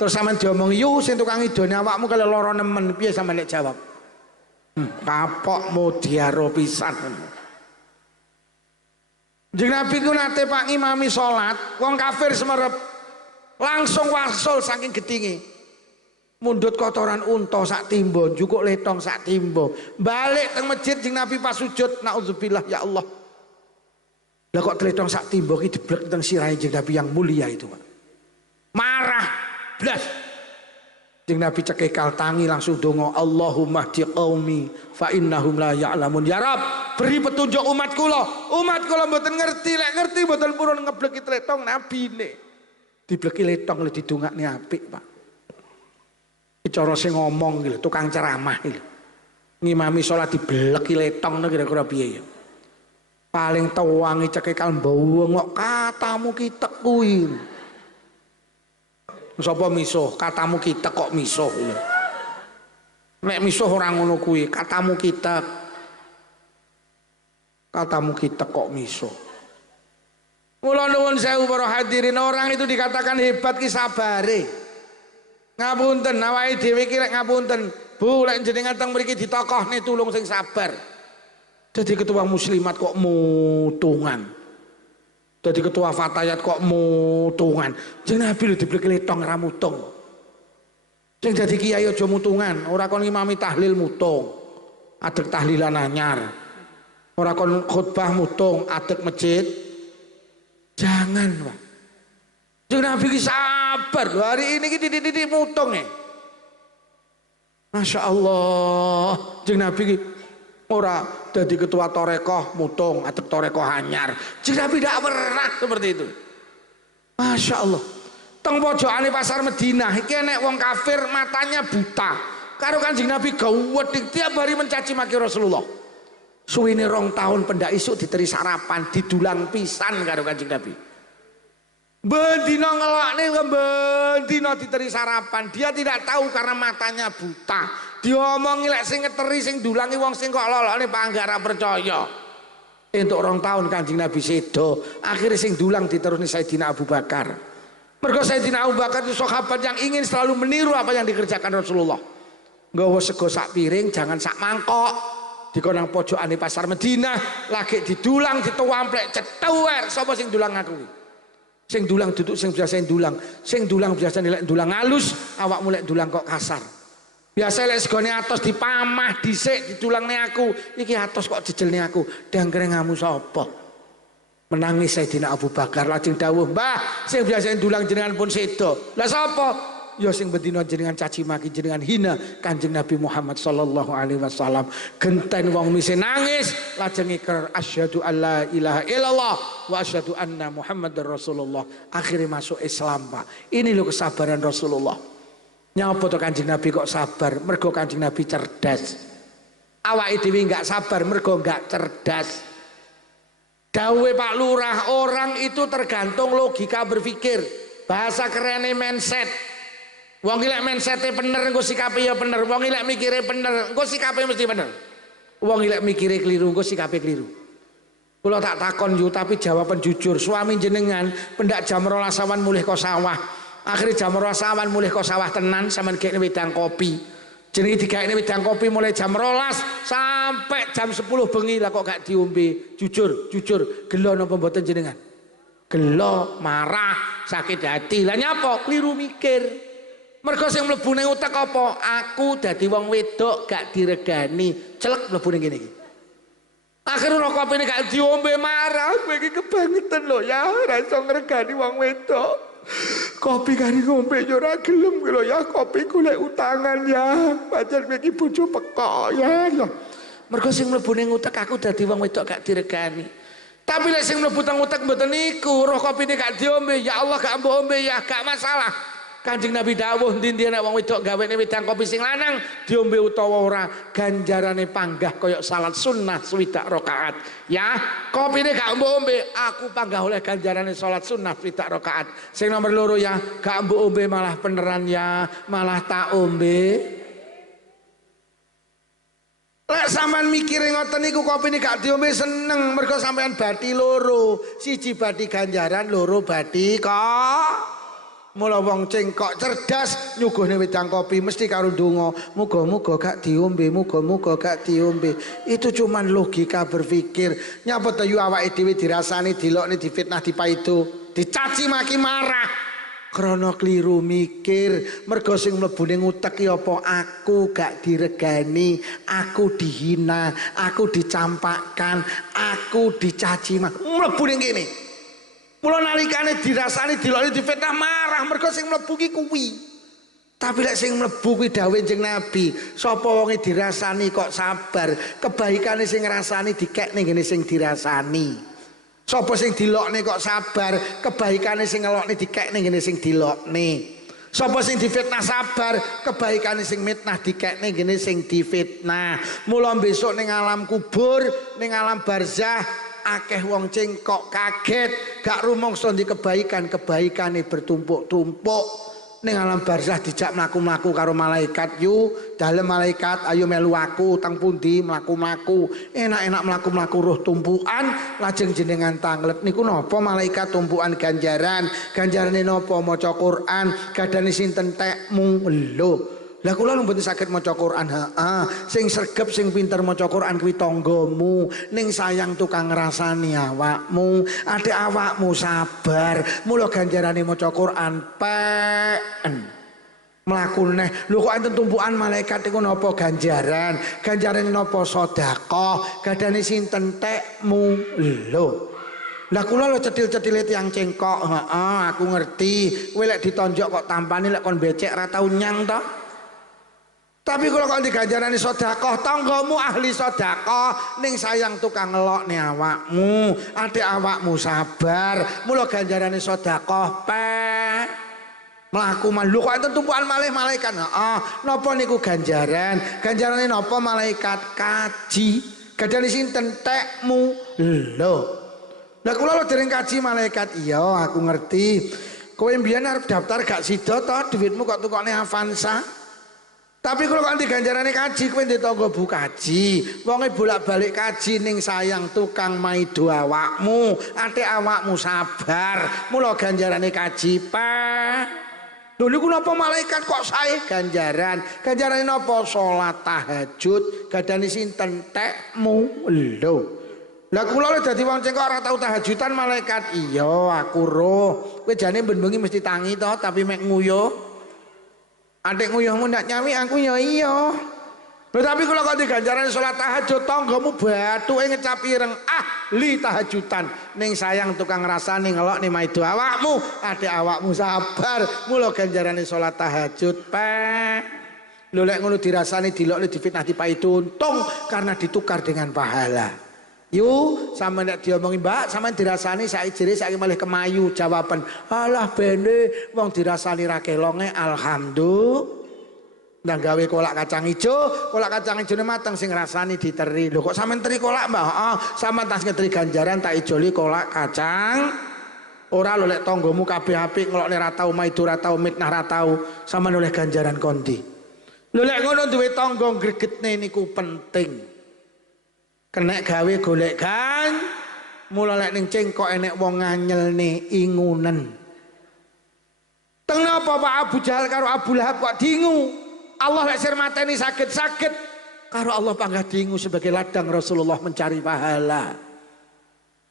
Terus sampean diomong, "Yu, sing tukang idoni awakmu kalau lara nemen." Piye sampean nek jawab? Kapok mutiara pisan. Kanjeng Nabi ku nate Pak ngimami salat, wong kafir semerep. Langsung wasul saking gedinge. Mundut kotoran unta sak timbo, njukuk letong sak timbo. Balik teng masjid Kanjeng Nabi pas sujud, naudzubillah ya Allah. Lah kok tletong sak timbo ki diblek teng sirahe Kanjeng Nabi yang mulia itu, Pak. Marah blas. Kanjeng Nabi cekekal tangi langsung donga, Allahumma hdi qaumi fa innahum la ya'lamun. Ya Rabb, beri petunjuk umat kula. Umat kula mboten ngerti, lek ngerti mboten purun ngebleki tletong nabine. Dibleki letong lho didongakne apik, Pak. Iki cara sing ngomong iki lho, tukang ceramah iki lho. Ngimami salat dibleki letong kira-kira piye ya? Paling tawangi cekekal mbawengok katamu kitek kuwi. Sapa misuh? Katamu kitek kok misuh. Nek misuh ora ngono kuwi, katamu kitek. Katamu kitek kok misuh. Mula nuwun sewu para hadirin, orang itu dikatakan hebat ki sabare. Ngapunten awake dhewe ki lek ngapunten, Bu lek jenengan teng mriki ditokohne tulung sing sabar. Jadi ketua muslimat kok mutungan. Jadi ketua fatayat kok mutungan. Jeneng Nabi lho dibeli letong ra mutung. Sing dadi kiai aja mutungan, ora kon ngimami tahlil mutung. Adek tahlilan anyar. Ora kon khutbah mutung, adek masjid. Jangan, Pak. Jeneng Nabi ki sabar lho, hari ini ki titik-titik mutung ya. Masya Allah, jeneng Nabi ki ora jadi ketua torekoh mutung atau torekoh hanyar. Jika tidak pernah seperti itu. Masya Allah. Teng pojokane pasar Madinah iki enek wong kafir matanya buta. Karo Kanjeng Nabi gawedhing tiap hari mencaci maki Rasulullah. Suwene 2 tahun pendak isuk diteri sarapan, didulang pisan karo Kanjeng Nabi. Bendina ngelokne bendina diteri sarapan. Dia tidak tahu karena matanya buta. Diomongi lek sing ngeteri sing dulangi wong sing kok lolokne panggara percaya. Entuk 2 tahun Kanjeng Nabi sedo, akhirnya sing dulang diterusni Sayyidina Abu Bakar. Mergo Sayyidina Abu Bakar itu sahabat yang ingin selalu meniru apa yang dikerjakan Rasulullah. Nggawa sego sak piring, jangan sak mangkok. Dikon nang pojokane pasar Madinah, lagi didulang dituamplek cetuwer, sapa sing dulang aku? Sing dulang duduk sing biasa dulang. Sing dulang biasa nilai dulang halus, awakmu lek dulang kok kasar. Biasa lek segone atos dipamah dhisik didulangne aku, iki atos kok jejelne aku. Dangkrengamu sapa? Menangis Sayyidina Abu Bakar lajeng dawuh, "Mbah, sing biasa dulang jenengan pun sedo." Lah sapa? Ya sing bendina jenengan caci maki jenengan hina Kanjeng Nabi Muhammad sallallahu alaihi wasallam. Genten wong mise nangis lajeng ikrar asyhadu alla ilaha illallah wa asyhadu anna Muhammadar Rasulullah. Akhirnya masuk Islam, Pak. Ini loh kesabaran Rasulullah. Nyapa to Kanjeng Nabi kok sabar? Mergo Kanjeng Nabi cerdas. Awake dhewe enggak sabar mergo enggak cerdas. Dawe Pak Lurah, orang itu tergantung logika berpikir. Bahasa kerennya mindset. Wong ilek mindsete bener engko sikape ya bener. Wong ilek mikire bener, engko sikape mesti bener. Wong ilek mikire keliru, engko sikape keliru. Kula tak takon yu tapi jawaban jujur. Suami jenengan pendak jam 12 awan mulih kok sawah. Akhirnya jam 12 awan mulih kok sawah tenan sampean gekne wedang kopi. Jenenge digaekne wedang kopi mulai jam 12 sampai jam 10 bengi lah kok gak diombe. Jujur, gelo napa mboten jenengan? Gelo, marah, sakit hati. Lah nyapa? Kliru mikir. Mergo sing mlebu ning utek apa? Aku dadi wong wedok gak diregani. Celek mlebu ning kene iki. Akhirnya rokok kopine gak diombe marah. Kowe iki kebangetan lho ya, ora iso ngregani wong wedok. Kopi kari ngombe yo ora gelem lho ya, kopi golek utangan ya. Pancen kowe iki bojo pekok ya. Mergo sing mlebu ning utek aku dadi wong wedok gak diregani. Tapi lek sing mlebu teng utek mboten niku, roh kopine gak diombe, ya Allah gak mbok ombe ya, gak masalah. Kanjeng Nabi dawuh ndi-ndi nek wong wedok gawene wedang kopi sing lanang diombe utawa ora ganjarane panggah kaya salat sunnah 7 rakaat. Ya, kopine gak mbok ombe, aku panggah oleh ganjarane salat sunnah 7 rakaat. Sing nomor 2 ya, gak mbok ombe malah beneran ya, malah tak ombe. Lek sampean mikire ngoten niku kopine gak diombe seneng mergo sampean bathi loro. Siji bathi ganjaran, loro bathi kok. Mula wong cengkok cerdas nyuguhne wedang kopi mesti karo donga, muga-muga gak diombe, muga-muga gak diombe. Itu cuman logika berpikir. Nyapa to yu awake dhewe dirasani, dilokne, difitnah, dipaido, dicaci maki marah. Krana kliru mikir, mergo sing mlebu ning utek ya apa aku gak diregani, aku dihina, aku dicampakkan, aku dicaci maki. Mlebu ning kene. Mula nalikane dirasani dilokne difitnah marah mergo sing mlebu ki kuwi. Tapi lek sing mlebu kuwi dawuh Kanjeng Nabi, sapa wonge dirasani kok sabar, kebaikane sing ngrasani dikekne ngene sing dirasani. Sapa sing dilokne kok sabar, kebaikane sing ngelokne dikekne ngene sing dilokne. Sapa sing difitnah sabar, kebaikane sing mitnah dikekne ngene sing difitnah. Mula besok ning alam kubur, ning alam barzah akeh wong cengkok kaget gak rumangsa ndi kebaikane bertumpuk-tumpuk. Ning alam barzah dijak mlaku-mlaku karo malaikat, yu dalem malaikat ayo melu aku teng pundi mlaku-mlaku, enak-enak mlaku-mlaku roh tumpukan lajeng jenengan tanglet niku napa malaikat tumpukan ganjarane napa maca Quran gadane sinten tekmu lho. Lah kula mboten saged maca Quran, sing sregep sing pinter maca Quran kuwi tanggamu, ning sayang tukang ngrasani awakmu, adik awakmu sabar, mula ganjarane maca Quran pen. Mlaku neh. Lho kok enten tumpukan malaikat iku napa ganjaran? Ganjarane napa sedekah, gadane sinten tekmu lho. Lah kula lho cetil-cetile tiyang cengkok, aku ngerti. Kowe lek ditonjok kok tampane lek kon becek ra tau nyang to. Tapi kalau kau diganjarani sedekah, tanggamu ahli sedekah, ning sayang tukang ngelokne awakmu, adik awakmu sabar, mula ganjarane sedekah mlaku malu kok enten tumpukan malih malaikat. Napa niku ganjaran? Ganjarane napa malaikat kaji. Gadane sinten tekmu lho. Lah kula lho dereng kaji malaikat, iya aku ngerti. Kowe mbiyen arep daftar gak sida to, dhuwitmu kok tukokne Avanza. Tapi kalau kan diganjarane kaji kowe ndek tangga bu kaji, wonge bolak-balik kaji ning sayang tukang maido awakmu, atik awakmu sabar, mula ganjarane kaji lho niku napa malaikat kok sae ganjaran? Ganjarane napa? Salat tahajud, gadane sinten tekmu lho. Lah kula lho dadi wong cengkok ora tau tahajudan malaikat. Iya aku roh. Kowe jane ben-bengi mesti tangi to, tapi mek nguyuh. Adik nguyuhmu ndak nyami aku ya iya. Tetapi kalau kau diganjaran sholat tahajud tanggamu batuke ngecap ireng ahli tahajudan ning sayang tukang rasane ngelok ning maido awakmu, adik awakmu sabar, mula ganjarane sholat tahajud lho lek ngono dirasani dilokne difitnah dipai tuntung karena ditukar dengan pahala. Yu sama nek diomongi mbak sama dirasani saiki malih kemayu jawaban alah bene wong dirasani ra kelonge alhamdulillah ndang gawe kolak kacang ijo ne mateng sing rasani diteri lho kok sampean teri kolak mbah sampean tas ngeteri ganjaran tak ijoli kolak kacang ora lho lek tanggamu kabeh apik ngelokne ra tau maido ra tau mitnah ra tau sampean oleh ganjaran kondi lho lek ngono duwe tangga gregetne niku penting. Kena gawe golek kan mula lek ning cengkok enek wong nganyelne ingunen. Teng napa Pak Abu Jahal karo Abu Lahab kok dingu? Allah lek sir mateni saged-saged karo Allah panggah dingu sebagai ladang Rasulullah mencari pahala.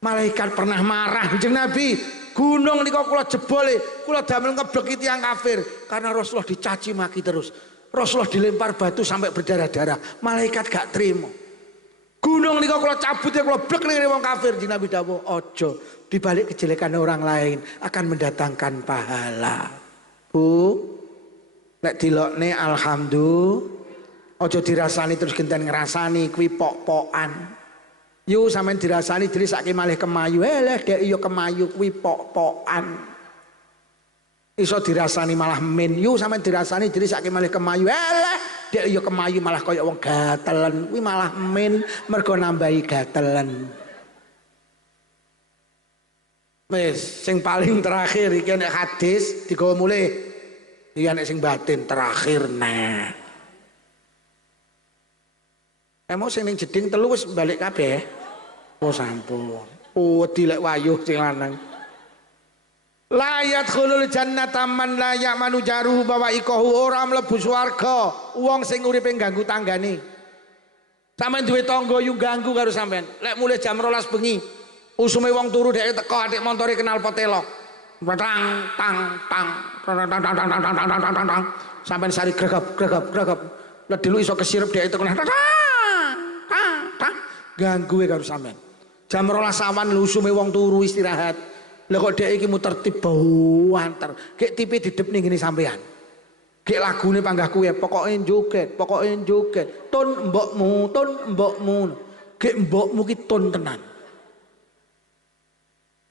Malaikat pernah marah Kanjeng Nabi, gunung nika kula jebole, kula damel ngebleki tiyang kafir karena Rasulullah dicaci maki terus. Rasulullah dilempar batu sampai berdarah-darah. Malaikat gak terima. Gunung nika kula cabut ya kula blek ning wong kafir. Nabi dawuh aja dibalik kejelekan orang lain akan mendatangkan pahala. Bu lek dilokne alhamdulillah aja dirasani terus genten ngrasani kuwi pok-pokan. Yu sampean dirasani diri saiki malih kemayu. Leh dek yo kemayu kuwi pok-pokan. Iso dirasani malah min. Yu sampean dirasani diri saiki malih kemayu. Dek yo kemayu malah kaya wong gatelen kuwi malah min mergo nambahi gatelen. Wis sing paling terakhir iki nek hadis digawa mulih. Iki nek sing batin terakhir nah. Emo sing ning jeding telu wis balik kabeh. Oh sampun. Wedi lek wayuh sing lanang. La yadkhulul jannata man la ya'manu jaruhu bawa ikohu ora mlebu swarga wong sing uripe ganggu tanggane. Sampeyan duwe tangga yu ganggu karo sampeyan. Lek mulai jam 12 bengi usume wong turu dhek teko adik montore kenal potelo. Tang tang tang tang sampeyan sari gregep. Lek dulu iso kesirep dhek teko tang tang ganggu karo sampeyan. Jam 12 awan usume wong turu istirahat. Lah kok dhek iki muter tip bau anter. Gek tipe didep ning ngene sampean. Gek lagune panggah kuwe pokoke joget. Tun mbokmu. Gek mbokmu ki tun tenan.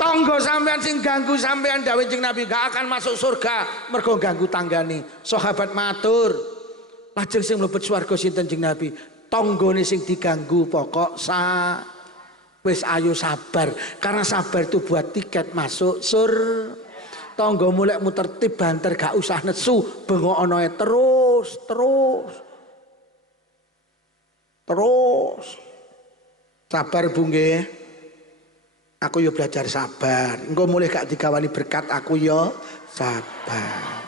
Tangga sampean sing ganggu sampean dawuh Kanjeng Nabi gak akan masuk surga mergo ganggu tanggane. Sahabat matur, lajeng sing mlebet swarga sinten Kanjeng Nabi? Tanggane sing diganggu pokok Wis ayo sabar, karena sabar itu buat tiket masuk tangga mulai tertib banter gak usah nesu, bengok onoe terus. Sabar Bu nggih. Aku yo belajar sabar. Engko mulai gak digawani berkat aku yo sabar.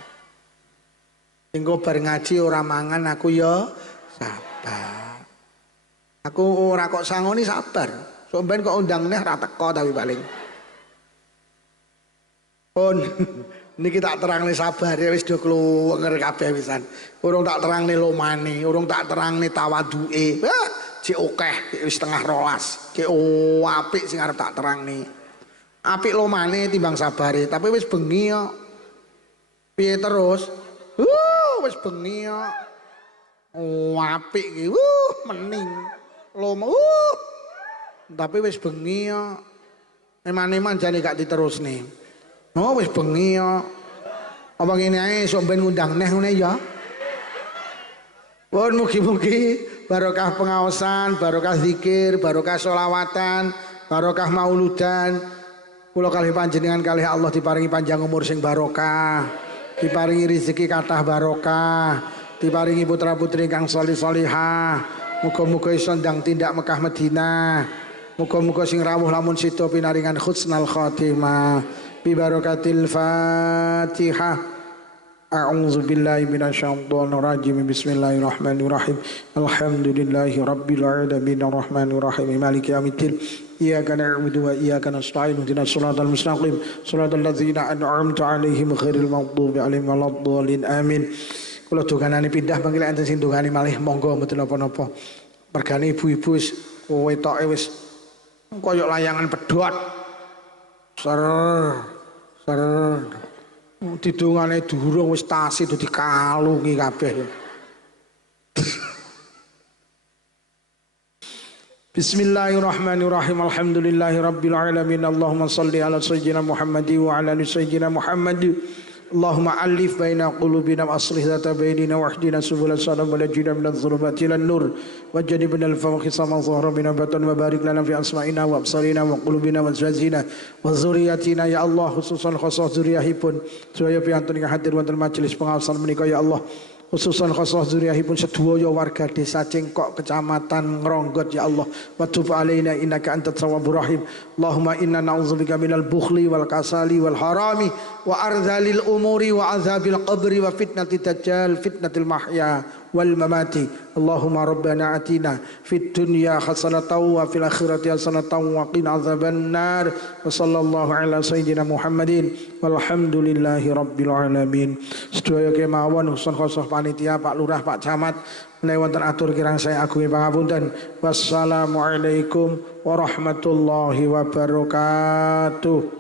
Engko bar ngaji ora mangan aku yo sabar. Aku ora kok sangoni sabar. Sampeyan kok undang neh ra teko tapi paling. Pun niki tak terangne sabar ya wis do kluwenger kabeh pisan. Urung tak terangne lomane, urung tak terangne tawaduke. Cek akeh wis setengah 12. Cek apik sing arep tak terangne. Apik lomane timbang sabare, tapi wis bengi kok. Piye terus? Wis bengi kok. Apik iki. Mening. Loma. Tapi wis bengi kok. Eman-eman jane gak diterusne. Oh wis bengi kok. Apa ngene ae sok ben ngundang neh ngene ya. Pun mugi-mugi barokah pengaosan, barokah zikir, barokah sholawatan, barokah mauludan. Kula kalih panjenengan kalih Allah diparingi panjang umur sing barokah, diparingi rezeki kathah barokah, diparingi putra-putri kang sholih-sholihah. Muga-muga iso ndang tindak Mekah Madinah. Muga-muga sing rawuh lamun sida pinaringan husnul khotimah. Bi barakatil Fatihah. A'udzu billahi minasyaitonir rajim. Bismillahirrahmanirrahim. Alhamdulillahi rabbil alamin arrahmanir rahim maliki yaumiddin. Iyyaka na'budu wa iyyaka nasta'in. Ihdinas siratal mustaqim. Shiratal ladzina an'amta 'alaihim ghairil maghdubi 'alaihim waladdallin. Amin. Kula doganane pindah mangke enten sing dongani malih monggo mboten napa-napa. Mergane ibu-ibu wis wetoke wis kaya layangan pedhot. Ser. Didongane durung wis tasi do dikalungi kabeh. Bismillahirrahmanirrahim. Alhamdulillahirabbil alamin. Allahumma shalli ala sayyidina Muhammad wa ala ali sayyidina Muhammad. Allahumma alif baina qulubina wa aslih dhata bainina wa hdina subul salam wa najina minadh dhulumati ilan nur wa jannibna al-fawqi sama dhahra bina batan wa barik lana fi asma'ina wa absarina wa qulubina wa azwajina wa dzurriyyatina ya Allah khususan khusus dzurriyyahipun supaya piantun ingkang hadir wonten majelis pengawasan menika ya Allah khususan khusus dzurriyyahipun sedaya warga desa Cengkok kecamatan Ngronggot ya Allah wa tub alaina innaka antat tawwabur rahim. Allahumma inna na'udzubika minal bukhli wal kasali wal harami wa ardhalil umuri wa azabil qabri wa fitnati dajjal fitnatil mahya wal mamati. Allahumma rabbana atina fid dunya hasanatan wa fil akhirati hasanatan wa qina azaban nar. Wa sallallahu ala sayyidina Muhammadin walhamdulillahi rabbil alamin. Sedaya kemawon usun khosoh panitia Pak Lurah Pak Camat menawi wonten atur kirang saya agungi pangapunten. Wassalamualaikum warahmatullahi wabarakatuh.